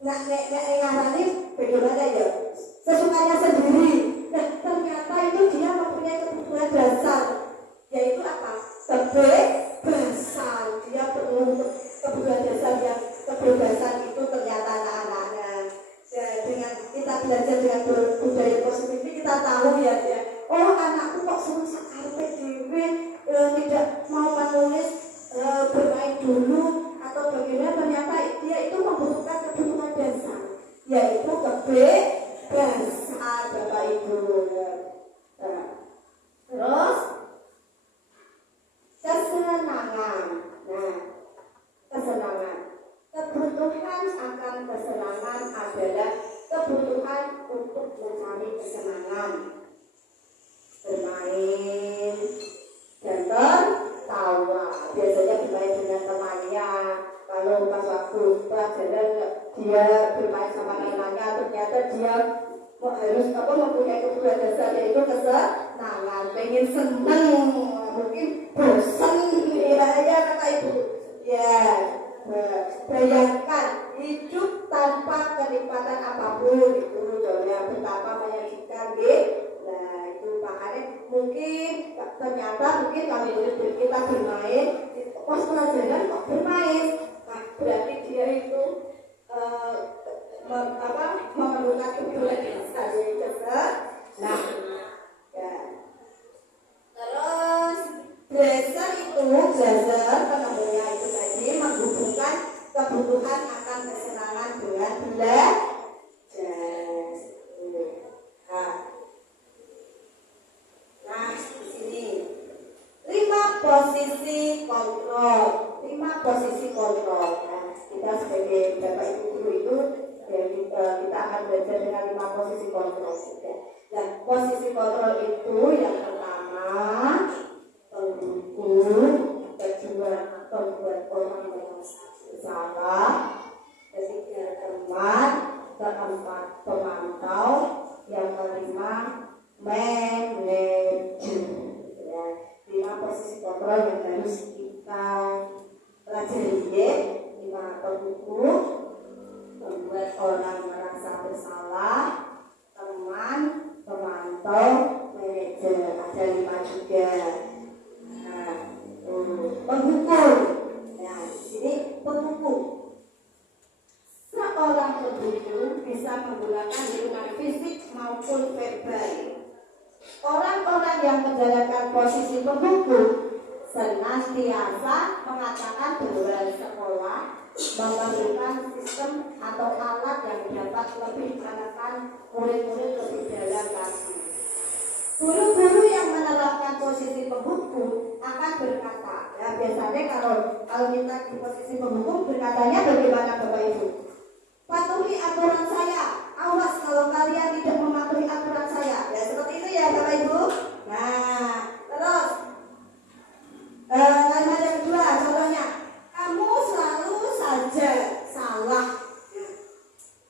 ngarani bagaimana ya, sesukanya sendiri. Nah, ternyata itu dia mempunyai kebutuhan dasar, yaitu apa? Kebebasan. Dia perlu kebutuhan dasar yang kebebasan itu ternyata anak-anaknya. Dengan kita belajar dengan budaya positif ini kita tahu ya, oh anakku kok suruh sakarpe dewe, tidak mau menulis, bermain dulu atau bagaimana. Ternyata dia itu membutuhkan kebutuhan dasar, yaitu kebebasan, Bapak Ibu. Terus kesenangan. Nah, kesenangan. Kebutuhan akan kesenangan adalah kebutuhan untuk mencari kesenangan, bermain dan tertawa. Biasanya bermain dengan temannya, Kalau pas waktu pelajaran dia bermain sama teman-temannya, ternyata dia harus mempunyai kebutuhan dasar, yaitu kesenangan, pengen seneng, mungkin bosan ya kata ibu. Ya, bayangkan hidup tanpa kenikmatan apapun itu ya betapa menyedihkan gitu. Nah itu makanya mungkin ternyata kalau kita bermain pas pelajaran kok bermain, nah berarti dia itu memerlukan kebutuhan dasar yaitu nah ya. Terus belajar penemunya itu tadi menghubungkan kebutuhan akan kesenangan dengan belajar. Nah di sini 5 posisi kontrol. Nah, kita sebagai bapak ibu guru itu ya, kita akan belajar dengan 5 posisi kontrol juga. Nah posisi kontrol itu yang pertama penghukum, kedua pembuat orang bersalah, ketiga teman, keempat pemantau, yang kelima manajer. Ya, 5 posisi kontrol yang harus kita pelajari ya. 5 penghukum, membuat orang merasa bersalah, teman, pemantau, manajer. Ada 5 juga. Penghukum. Nah, di sini penghukum. Seorang penghukum bisa menggunakan hubungan fisik maupun verbal. Orang-orang yang menjalankan posisi penghukum senantiasa mengatakan bahwa sekolah memerlukan sistem atau alat yang dapat lebih menekan murid-murid lebih dalam lagi. Guru-guru yang menerapkan posisi penghukum akan berkata, ya biasanya kalau kita di posisi penghukum berkatanya bagaimana Bapak Ibu? Patuhi aturan saya, awas kalau kalian tidak mematuhi aturan saya. Ya seperti itu ya Bapak Ibu. Nah terus kalimat yang kedua contohnya, kamu selalu saja salah.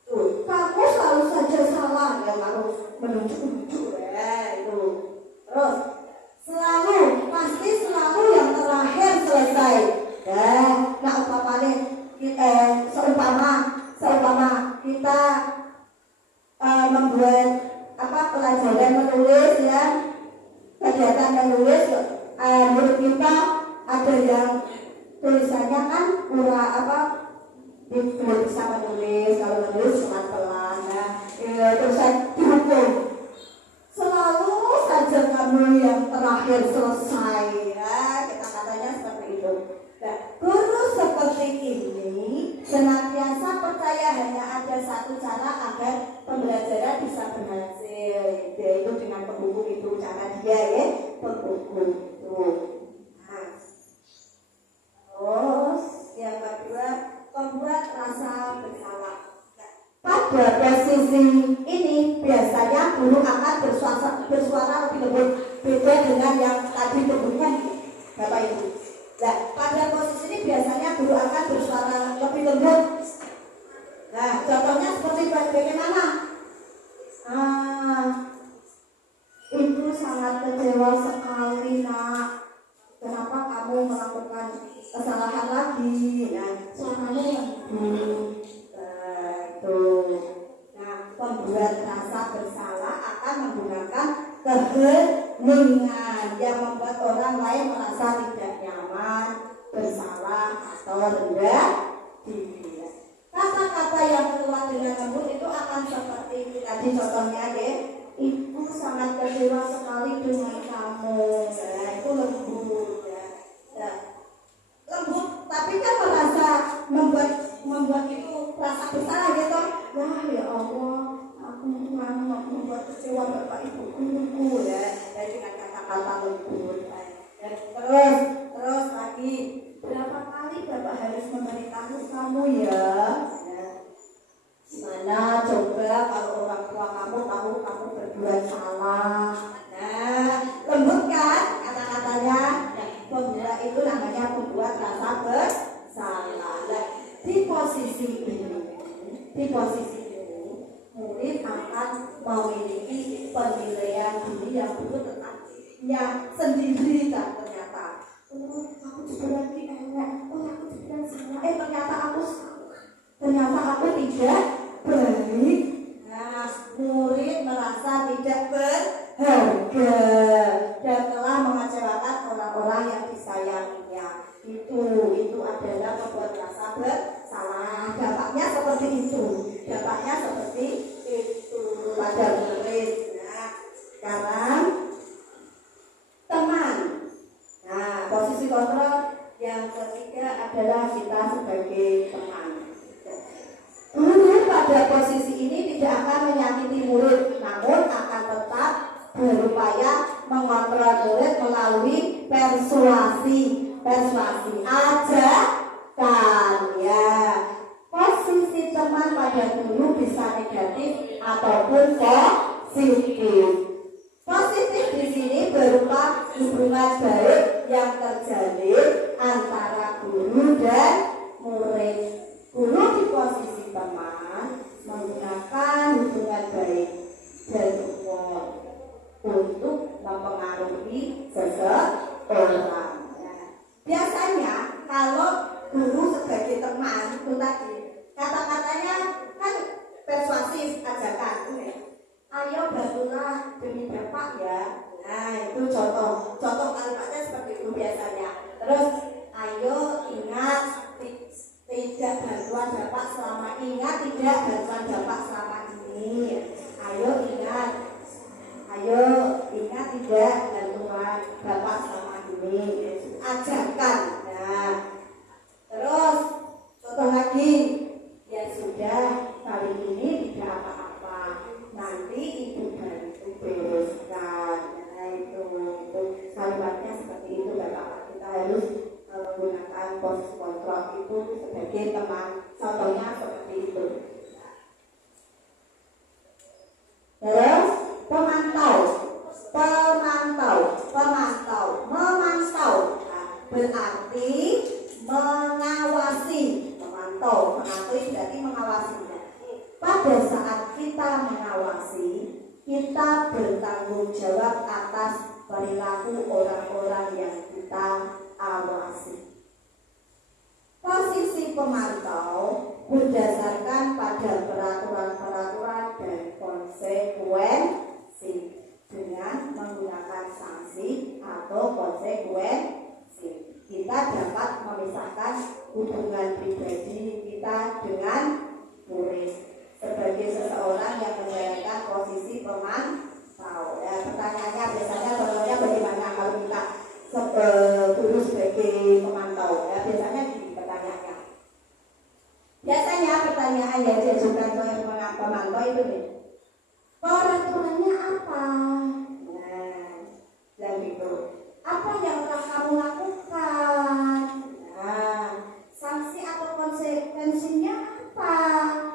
Tuh, kamu selalu saja salah. Ya kamu menunjuk ya itu. Terus selalu, pasti selalu yang terakhir selesai. Ya, nah seumpama kita membuat pelajaran menulis ya, kegiatan menulis, menurut kita ada yang tulisannya kan belum bisa menulis, kalau menulis pelan-pelan ya, tulisan dihukum. Selalu saja kamu yang terakhir selesai ya, kita katanya seperti itu. Nah, guru seperti ini senantiasa percaya hanya ada satu cara agar pembelajaran bisa berhasil, yaitu dengan penghukum itu, cara dia ya, penghukum itu. Nah, terus yang kedua, membuat rasa bersalah. Pada posisi ini biasanya guru akan bersuara lebih lembut, beda dengan yang tadi penghukum Bapak Ibu. Nah, pada posisi ini biasanya guru akan bersuara lebih lembut. Nah, contohnya seperti bagaimana? Ibu sangat kecewa sekali nak. Kenapa kamu melakukan kesalahan lagi? Nah, suaranya lembut. Nah, pembuat rasa bersalah akan menggunakan keheningan yang membuat orang lain merasa tidak nyaman, bersalah atau rendah diri. Kata-kata yang keluar dengan lembut itu akan seperti tadi contohnya ya, ibu sangat kecewa sekali dengan kamu. Nah, itu lembut ya. Nah, lembut tapi kan merasa membuat itu rasa bersalah gitu. Ya Allah, aku membuat kecewa Bapak Ibu guruku ya. Dan dengan kata-kata lembut. Dan terus lagi, berapa kali Bapak harus memberitahu kamu ya? Mana coba kalau orang tua kamu tahu kamu berbuat salah. Nah, lembut kan kata-katanya. Nah, pembuat itu namanya pembuat rasa bersalah. Di posisi ini, murid akan memiliki penilaian diri yang dulu tentangnya sendiri dan ternyata, aku juga lagi enak, aku juga salah, ternyata aku tidak baik. Nah, murid merasa tidak berharga dan telah mengecewakan orang-orang yang disayanginya. Itu adalah membuat rasa bersalah. Dampaknya seperti itu pada murid. Nah, sekarang teman. Nah, posisi kontrol yang ketiga adalah kita sebagai teman. Guru pada posisi ini tidak akan menyakiti murid, namun akan tetap berupaya mengontrol murid melalui persuasi ajakan ya. Posisi teman pada guru bisa negatif ataupun positif. Positif di sini berupa hubungan baik yang terjalin antara guru dan murid. Guru di posisi teman menggunakan hubungan baik dan support untuk mempengaruhi seseorang. Biasanya kalau guru sebagai teman itu tadi kata-katanya kan persuasif, ajakan. Ayo bantulah demi bapak ya. Nah itu contoh kalimatnya seperti itu biasanya. Terus ayo ingat tidak bantuan bapak selama ini. Ayo ingat tidak bantuan bapak selama ini. Ajakan. Nah, terus contoh lagi, ya sudah kali ini tidak apa-apa, nanti ibu bantu bereskan. Nah itu kalimatnya seperti itu bapak. Kita harus menggunakan posisi kontrol itu sebagai teman. Contohnya seperti itu. Terus memantau berarti mengawasi. Memantau itu berarti mengawasi. Pada saat kita mengawasi, kita bertanggung jawab atas perilaku orang-orang yang kita awasi. Posisi pemantau berdasarkan pada peraturan-peraturan dan konsekuensi dengan menggunakan sanksi atau konsekuensi. Kita dapat memisahkan hubungan pribadi kita dengan murid sebagai seseorang yang menjalankan posisi pemantau. Ya, pertanyaannya biasanya contohnya bagaimana kalau kita guru sebagai pemantau? Ya, biasanya gini pertanyaannya. Biasanya pertanyaan yang diajukan oleh pemantau itu nih, peraturannya apa? Nah, dan itu apa yang telah kamu lakukan? Nah, sanksi atau konsekuensinya apa?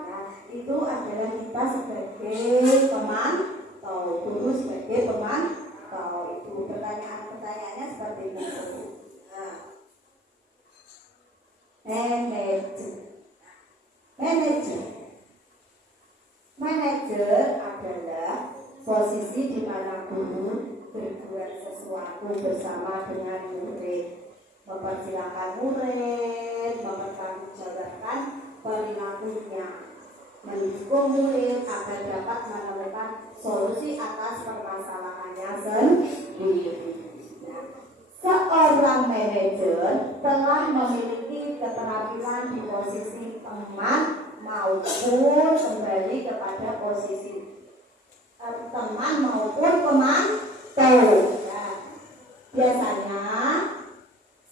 Nah, itu adalah kita sebagai pemantau, guru sebagai pemantau. Itu pertanyaannya seperti itu. Nah, Manajer adalah posisi di mana guru berbuat sesuatu bersama dengan murid, mempersilahkan murid, mempertanggungjawabkan perilakunya, mendukung murid agar dapat menemukan solusi atas permasalahannya sendiri. Seorang manajer telah memiliki keterampilan di posisi teman maupun kembali kepada posisi teman maupun pemantau. Ya. Biasanya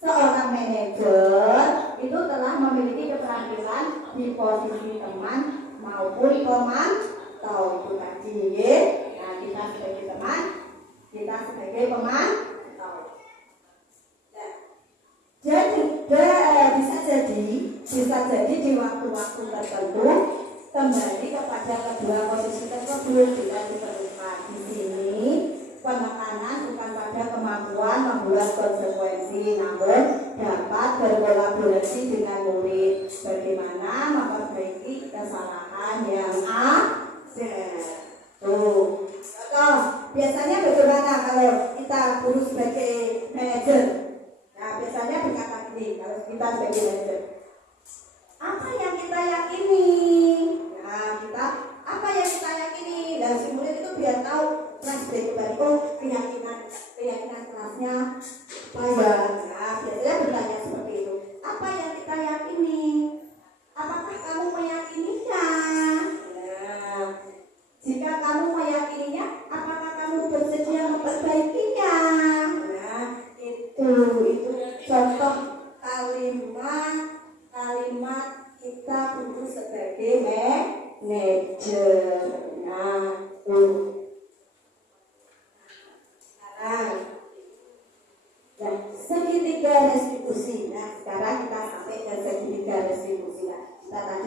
seorang manajer itu telah memiliki keterampilan di posisi teman maupun pemantau. Itu tadi. Nah, kita sebagai teman, kita sebagai pemantau. Bisa jadi di waktu-waktu tertentu kembali kepada kedua posisi tersebut bila diperlukan. Di sini penekanan bukan pada kemampuan membuat konsekuensi, namun dapat berkolaborasi dengan murid bagaimana memperbaiki kesalahan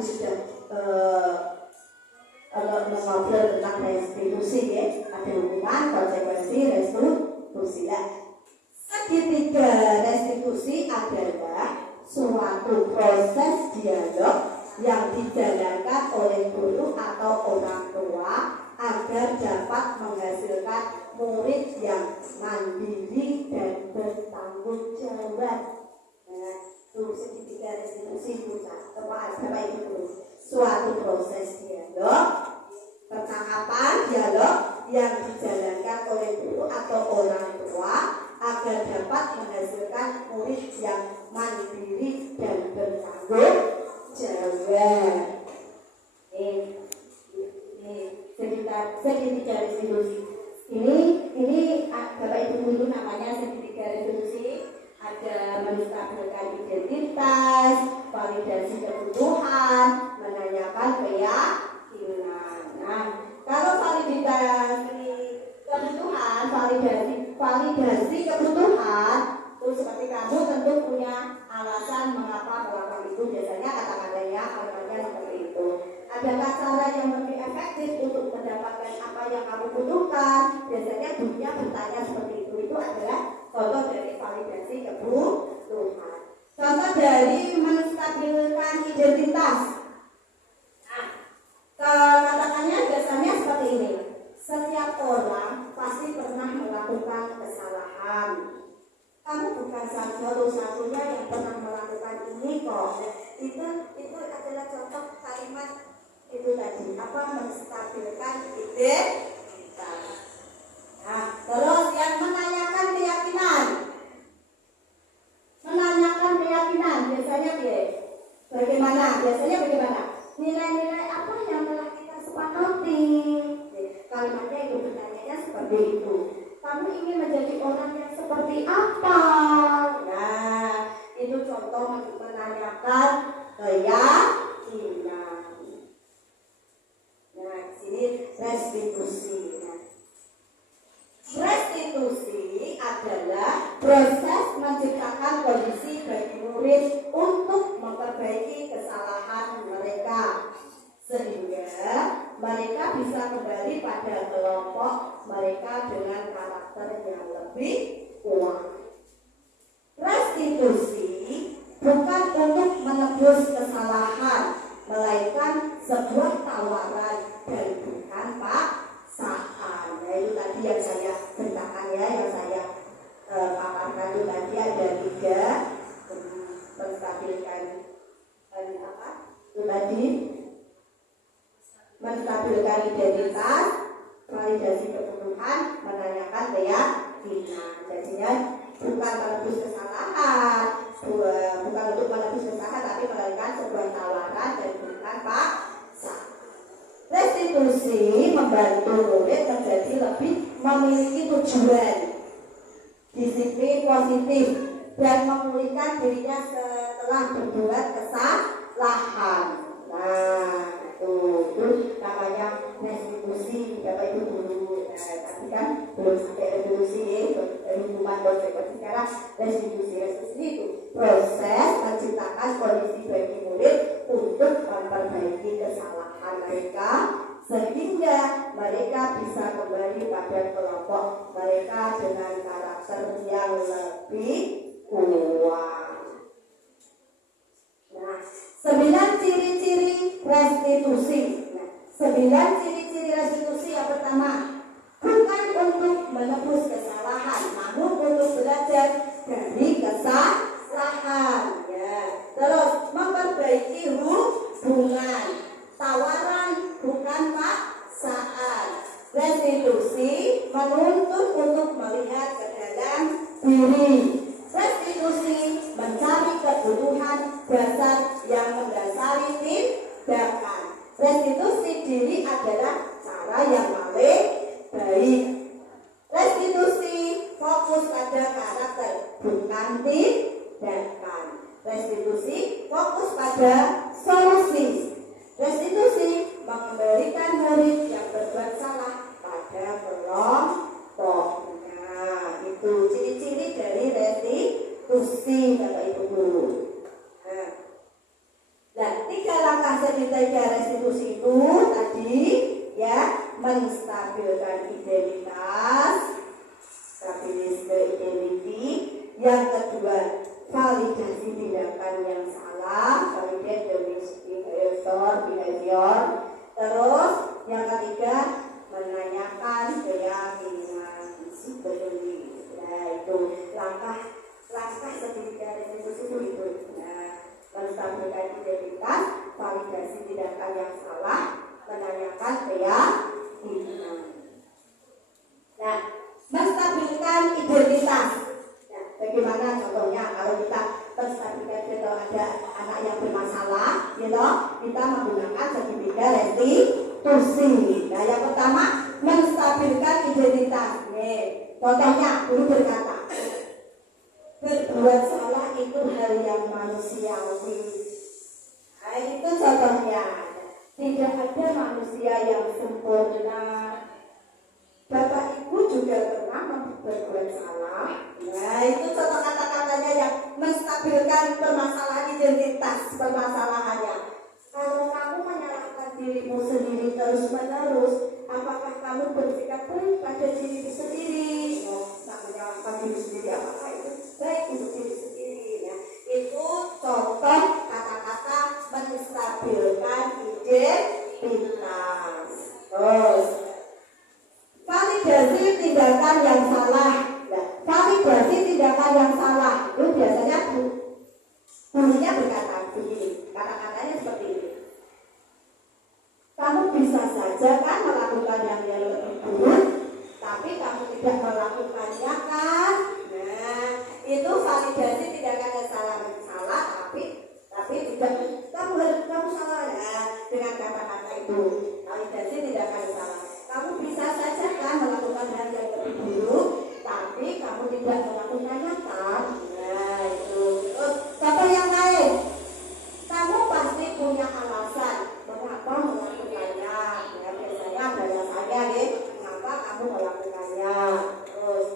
tadi sudah mengobrol tentang restitusi ya, ada hubungan konsekuensi restitusi ya. Segitiga restitusi adalah suatu proses dialog yang dijalankan oleh guru atau orang tua agar dapat menghasilkan murid yang mandiri dan bertanggung jawab. Nah, itu segitiga restitusi itu Bapak Ibu. Suatu proses dialog, percakapan dialog yang dijalankan oleh guru atau orang tua agar dapat menghasilkan murid yang mandiri dan bertanggung jawab. Segitiga restitusi. Ini Bapak Ibu guru namanya segitiga restitusi. Ada menstabilkan identitas, validasi kebutuhan, menanyakan keyakinan. Nah, kalau validasi kebutuhan, validasi kebutuhan, itu seperti kamu tentu punya alasan mengapa melakukan itu. Biasanya kata-katanya seperti itu. Adakah cara yang lebih efektif untuk mendapatkan apa yang kamu butuhkan? Biasanya dunia bertanya seperti itu. Itu adalah contoh dari validasi kebutuhan. Contoh dari menstabilkan identitas. Nah, kata-katanya biasanya seperti ini. Setiap orang pasti pernah melakukan kesalahan. Kamu bukan satu-satunya yang pernah melakukan ini kok. Itu adalah contoh kalimat itu tadi. Apa menstabilkan identitas. Nah, terus yang menanyakan keyakinan. Biasanya bagaimana? Nilai-nilai apa yang telah kita sepakati? Kalimatnya itu bertanya seperti itu. Kamu ingin menjadi orang yang seperti apa? Nah, itu contoh menanyakan keyakinan. Nah, di sini restitusi. Restitusi adalah proses menciptakan kondisi bagi murid untuk memperbaiki kesalahan mereka sehingga mereka bisa kembali pada kelompok mereka dengan karakter yang lebih kuat. Restitusi bukan untuk menebus kesalahan, melainkan sebuah tawaran dan bukan paksaan. Nah, itu tadi yang saya ceritakan ya, yang saya paparkan itu tadi ada 3 menstabilkan itu tadi menstabilkan identitas, validasi kebutuhan, menanyakan keyakinan. Jadinya bukan menebus kesalahan, bukan untuk menebus kesalahan, tapi melainkan sebuah tawaran dan bukan paksa. Restitusi membantu murid menjadi lebih memiliki tujuan, disiplin positif, dan memulihkan dirinya setelah berbuat kesalahan. Nah, itu namanya restitusi, Bapak Ibu guru. Tadi kan belum sampai restitusi, hubungan konsekuensi. Sekarang restitusi itu proses menciptakan kondisi bagi murid untuk memperbaiki kesalahan mereka sehingga mereka bisa kembali pada kelompok mereka dengan karakter yang lebih kuat. Nah, 9 ciri-ciri restitusi. 9 ciri-ciri restitusi yang pertama, bukan untuk menebus kesalahan, namun untuk belajar dari kesalahan. Ya. Terus memperbaiki hubungan, tawaran bukan paksaan. Restitusi menuntut untuk melihat ke dalam diri. Restitusi mencari kebutuhan dasar yang mendasari tindakan. Restitusi diri adalah cara yang paling baik. Restitusi fokus pada karakter, bukan tindakan. Restitusi fokus pada solusi. Restitusi mengembalikan murid yang berbuat salah pada kelompoknya. Itu ciri-ciri dari restitusi, Bapak Ibu guru. Nah, 3 langkah kriteria restitusi itu tadi ya, menstabilkan identitas, stabilisme identity. Yang kedua, validasi tindakan yang salah, validate the behavior. Terus yang ketiga, menanyakan keyakinan psikologi. Nah, itu langkah segitiga restitusi itu. Nah, menstabilkan identitas, validasi tindakan yang salah, menanyakan keyakinan. Nah, menstabilkan identitas. Nah, bagaimana contohnya kalau kita menstabilkan itu ada anak yang bermasalah, gitu, kita menggunakan segitiga restitusi. Nah, yang pertama menstabilkan identitas. Nih, contohnya guru berkata, berbuat salah itu hal yang manusiawi. Nah, itu contohnya. Tidak ada manusia yang sempurna. Bapak Ibu juga pernah berbuat salah. Nah, itu contoh kata-katanya yang menstabilkan permasalahan identitas permasalahannya. Kalau kamu menyalahkan dirimu sendiri terus-menerus, apakah kamu bersikap baik pada dirimu sendiri? Nah, menyalahkan diri sendiri, apakah itu baik untuk diri sendiri? Nah, itu contoh kata-kata menstabilkan identitas. Terus validasi tindakan yang salah. Nah, validasi tindakan yang salah itu biasanya bunyinya berkata begini, kata-katanya seperti ini. Kamu bisa saja kan melakukan yang lebih buruk, tapi kamu tidak melakukannya kan? Nah, itu validasi tindakan yang salah, tapi tidak kamu salah. Nah, dengan kata-kata itu validasi tindakan yang salah. Kamu bisa saja kan melakukan hal yang lebih buruk, tapi kamu tidak melakukannya kan? Nah, itu. Terus contoh yang lain, kamu pasti punya alasan mengapa melakukannya. Ya, biasanya alasannya nih, mengapa kamu melakukannya. Terus,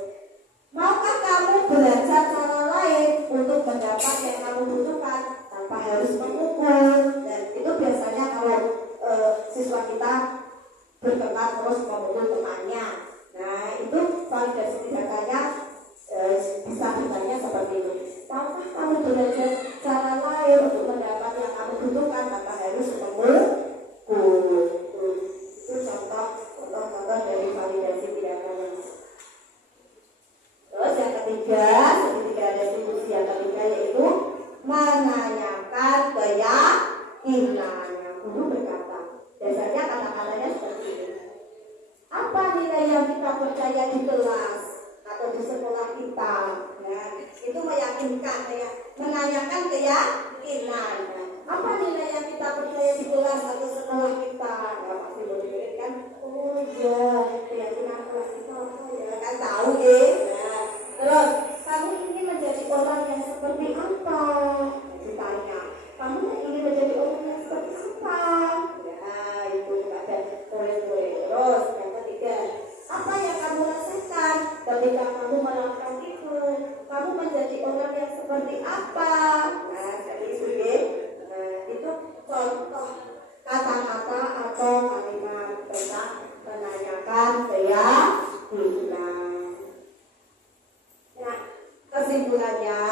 maukah kamu belajar cara lain untuk mendapat yang kamu butuhkan tanpa harus mengukur? Dan itu biasanya kalau siswa kita berkenan terus membutuhkannya. Nah, itu validasi tindakannya bisa ditanya seperti itu. Maukah kamu belajar cara lain untuk mendapat yang kamu butuhkan tanpa harus mengukur? Itu contoh dari validasi tindakan. Terus yang ketiga, segitiga restitusi yang ketiga yaitu menanyakan keyakinan. Guru berkata, biasanya kata-katanya seperti ini. Apa nilai yang kita percaya di kelas atau di sekolah kita? Nah, itu meyakinkan, ya, menanyakan keyakinan. Apa nilai yang kita percaya di kelas atau sekolah kita? Ya, pasti boleh kan? Oh ya, keyakinan kelas kita apa ya? Kan tahu ya. Nah, terus kamu ingin menjadi orang yang seperti apa? Ditanya. Kamu ingin menjadi orang yang seperti apa? Ya, itu ada boleh. Terus yang ketiga, apa yang kamu rasakan ketika kamu melakukan itu? Kamu menjadi orang yang seperti apa? Nah, jadi itu ya. Nah, itu contoh kata-kata atau kalimat tentang menanyakan keyakinan. Nah, kesimpulannya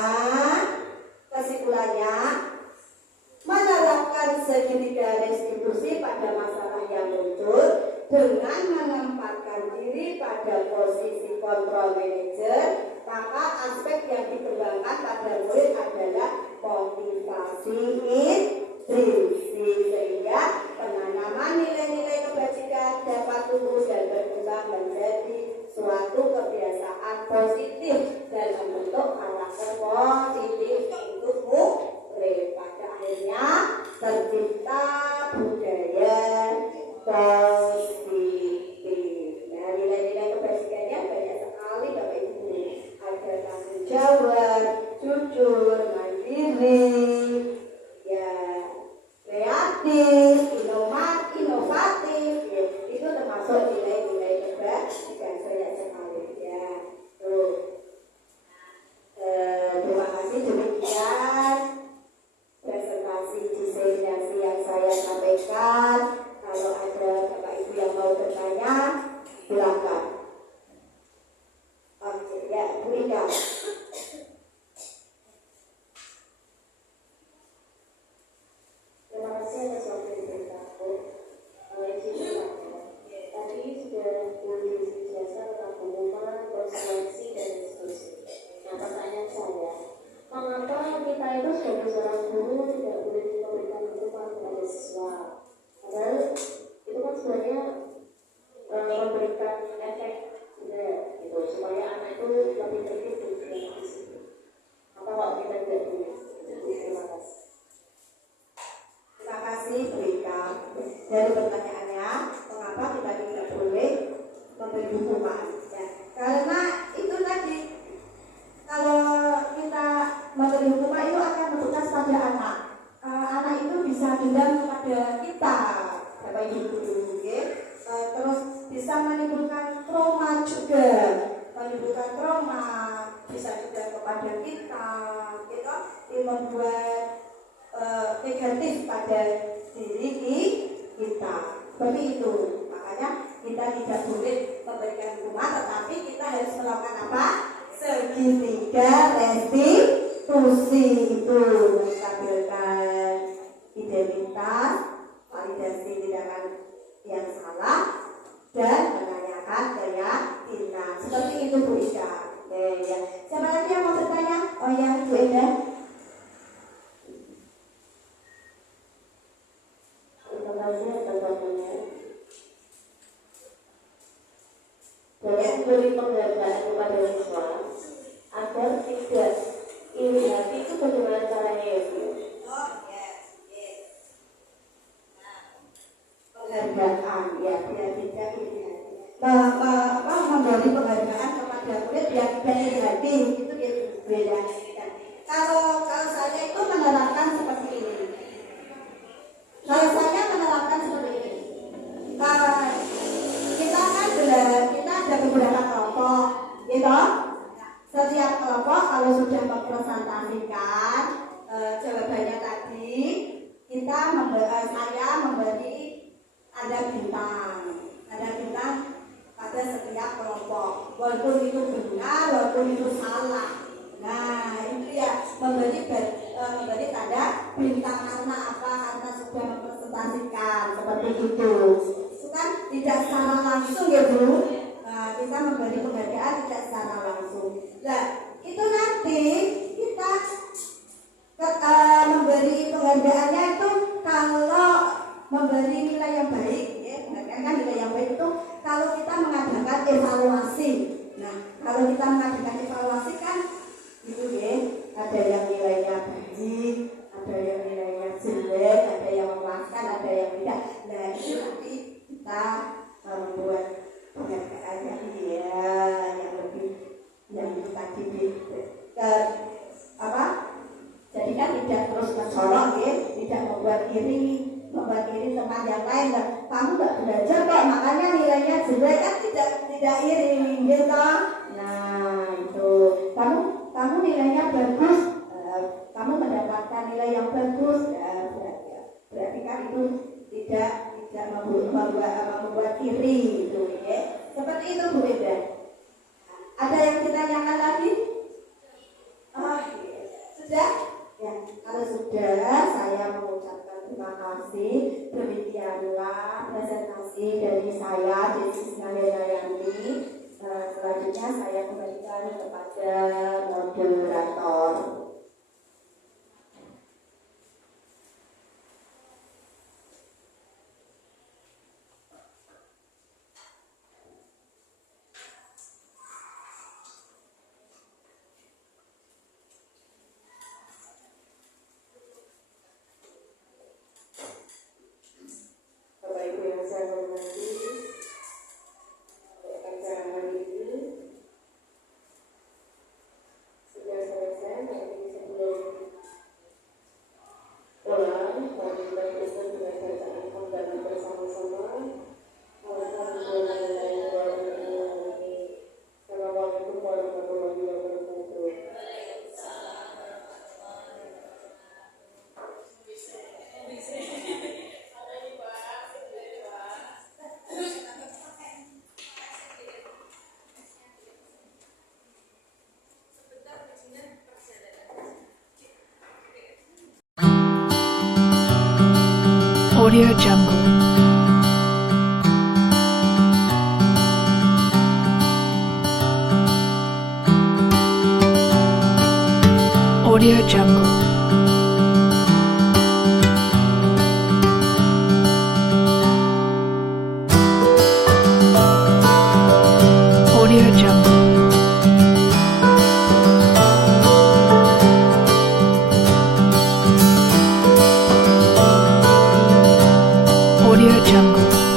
menerapkan segitiga restitusi pada masalah yang muncul dengan menempatkan diri pada posisi kontrol manajer, maka aspek yang dikembangkan pada murid adalah motivasi intrinsik, sehingga penanaman nilai-nilai kebajikan dapat tumbuh dan berkembang menjadi suatu kebiasaan positif dan membentuk karakter positif untuk murid. Pada akhirnya tercipta budaya positif. Nah, nilai-nilai kebajikannya banyak sekali Bapak Ibu. Ada tanggung jawab, jujur, mandiri, ya, kreatif, inovatif, ya, itu termasuk nilai-nilai kebajikan banyak sekali. Ya, tuh. Terima kasih, demikian presentasi di inspirasi yang saya sampaikan. Kalau ada Bapak Ibu yang mau bertanya, silakan. Oke, ya, Bu Ika. Terima kasih atas waktu yang diberikan. Tadi sudah berdiskusi jasa tentang pengumuman, konsekuensi, dan seterusnya. Nah, pertanyaan saya, mengapa kita itu sebagai seorang guru tidak boleh memberikan hukuman kepada siswa? Padahal itu kan sebenarnya memberikan efek gitu, supaya anak itu lebih terdidik dengan disiplin. Apa kok kita tidak boleh? Terima kasih. Terima kasih Bu Ika. Dari pertanyaannya, mengapa kita tidak boleh memberi hukuman? Ya, karena itu tadi, kalau kita memberi hukuman itu akan bertugas pada anak. Anak itu bisa dendam kepada kita, Bapak Ibu guru, terus bisa menimbulkan trauma juga, menimbulkan trauma bisa juga kepada kita, gitu, membuat negatif pada diri kita. Seperti itu. Makanya kita tidak boleh memberikan hukuman, tetapi kita harus melakukan apa? Segitiga restitusi itu, menstabilkan identitas, validasi tindakan yang salah, dan menanyakan keyakinan. Seperti itu Bu Ika. Ya. Siapa lagi yang mau bertanya? Oh ya, Bu Ida. Terima kasih atas waktunya. Banyak Beri penghargaan kepada siswa agar tidak iri hati itu bagaimana caranya ya Bu? Oh, yes, yes. Nah, penghargaan, ya biar tidak iri hati. Memberi penghargaan kepada murid biar tidak iri hati, itu beda. Kalau saya itu menerapkan seperti ini. Kalau saya menerapkan seperti ini. Kita kan kita ada beberapa kelompok, gitu. Setiap kelompok kalau sudah mempresentasikan jawabannya tadi, saya memberi ada bintang pada setiap kelompok, walaupun itu benar, walaupun itu salah. Nah, itu ya memberi tanda bintang karena apa? Karena sudah mempresentasikan seperti itu. Itu kan tidak secara langsung ya Bu. Nah, kita memberi penghargaan tidak secara langsung. Nah, itu nanti kita memberi penghargaannya itu kalau memberi nilai yang baik, ya, penghargaan nilai yang baik itu kalau kita mengadakan evaluasi. Nah, kalau kita mengadakan evaluasi kan itu ya, ada yang nilainya baik, ada yang nilainya jelek, ada yang memuaskan, ada yang tidak. Nah, itu nanti kita membuat penghargaannya yang lebih yang tadi jadi kan tidak terus mencolok ya, tidak membuat iri teman yang lain. Nah, kamu nggak belajar kok makanya nilainya jelek, kan tidak iri gitu. Nah, itu kamu nilainya bagus, kamu mendapatkan nilai yang bagus, berarti kan itu tidak membuat iri itu ya. Seperti itu Bu Eda. Ada yang ditanyakan lagi? Oh, iya. Sudah? Ya, kalau sudah saya mengucapkan terima kasih. Demikianlah presentasi dari saya, Desi Sinayani. Selanjutnya saya kembalikan kepada moderator. Bapak Ibu yang saya hormati, acara hari ini sudah selesai. Nanti sebelum pulang, kami lanjutkan dengan bacaan hamdalah bersama-sama. Assalamualaikum warahmatullahi wabarakatuh. Waalaikumsalam warahmatullahi wabarakatuh. Audio Jungle. Audio Jungle. Audio Jungle. Audio Jungle.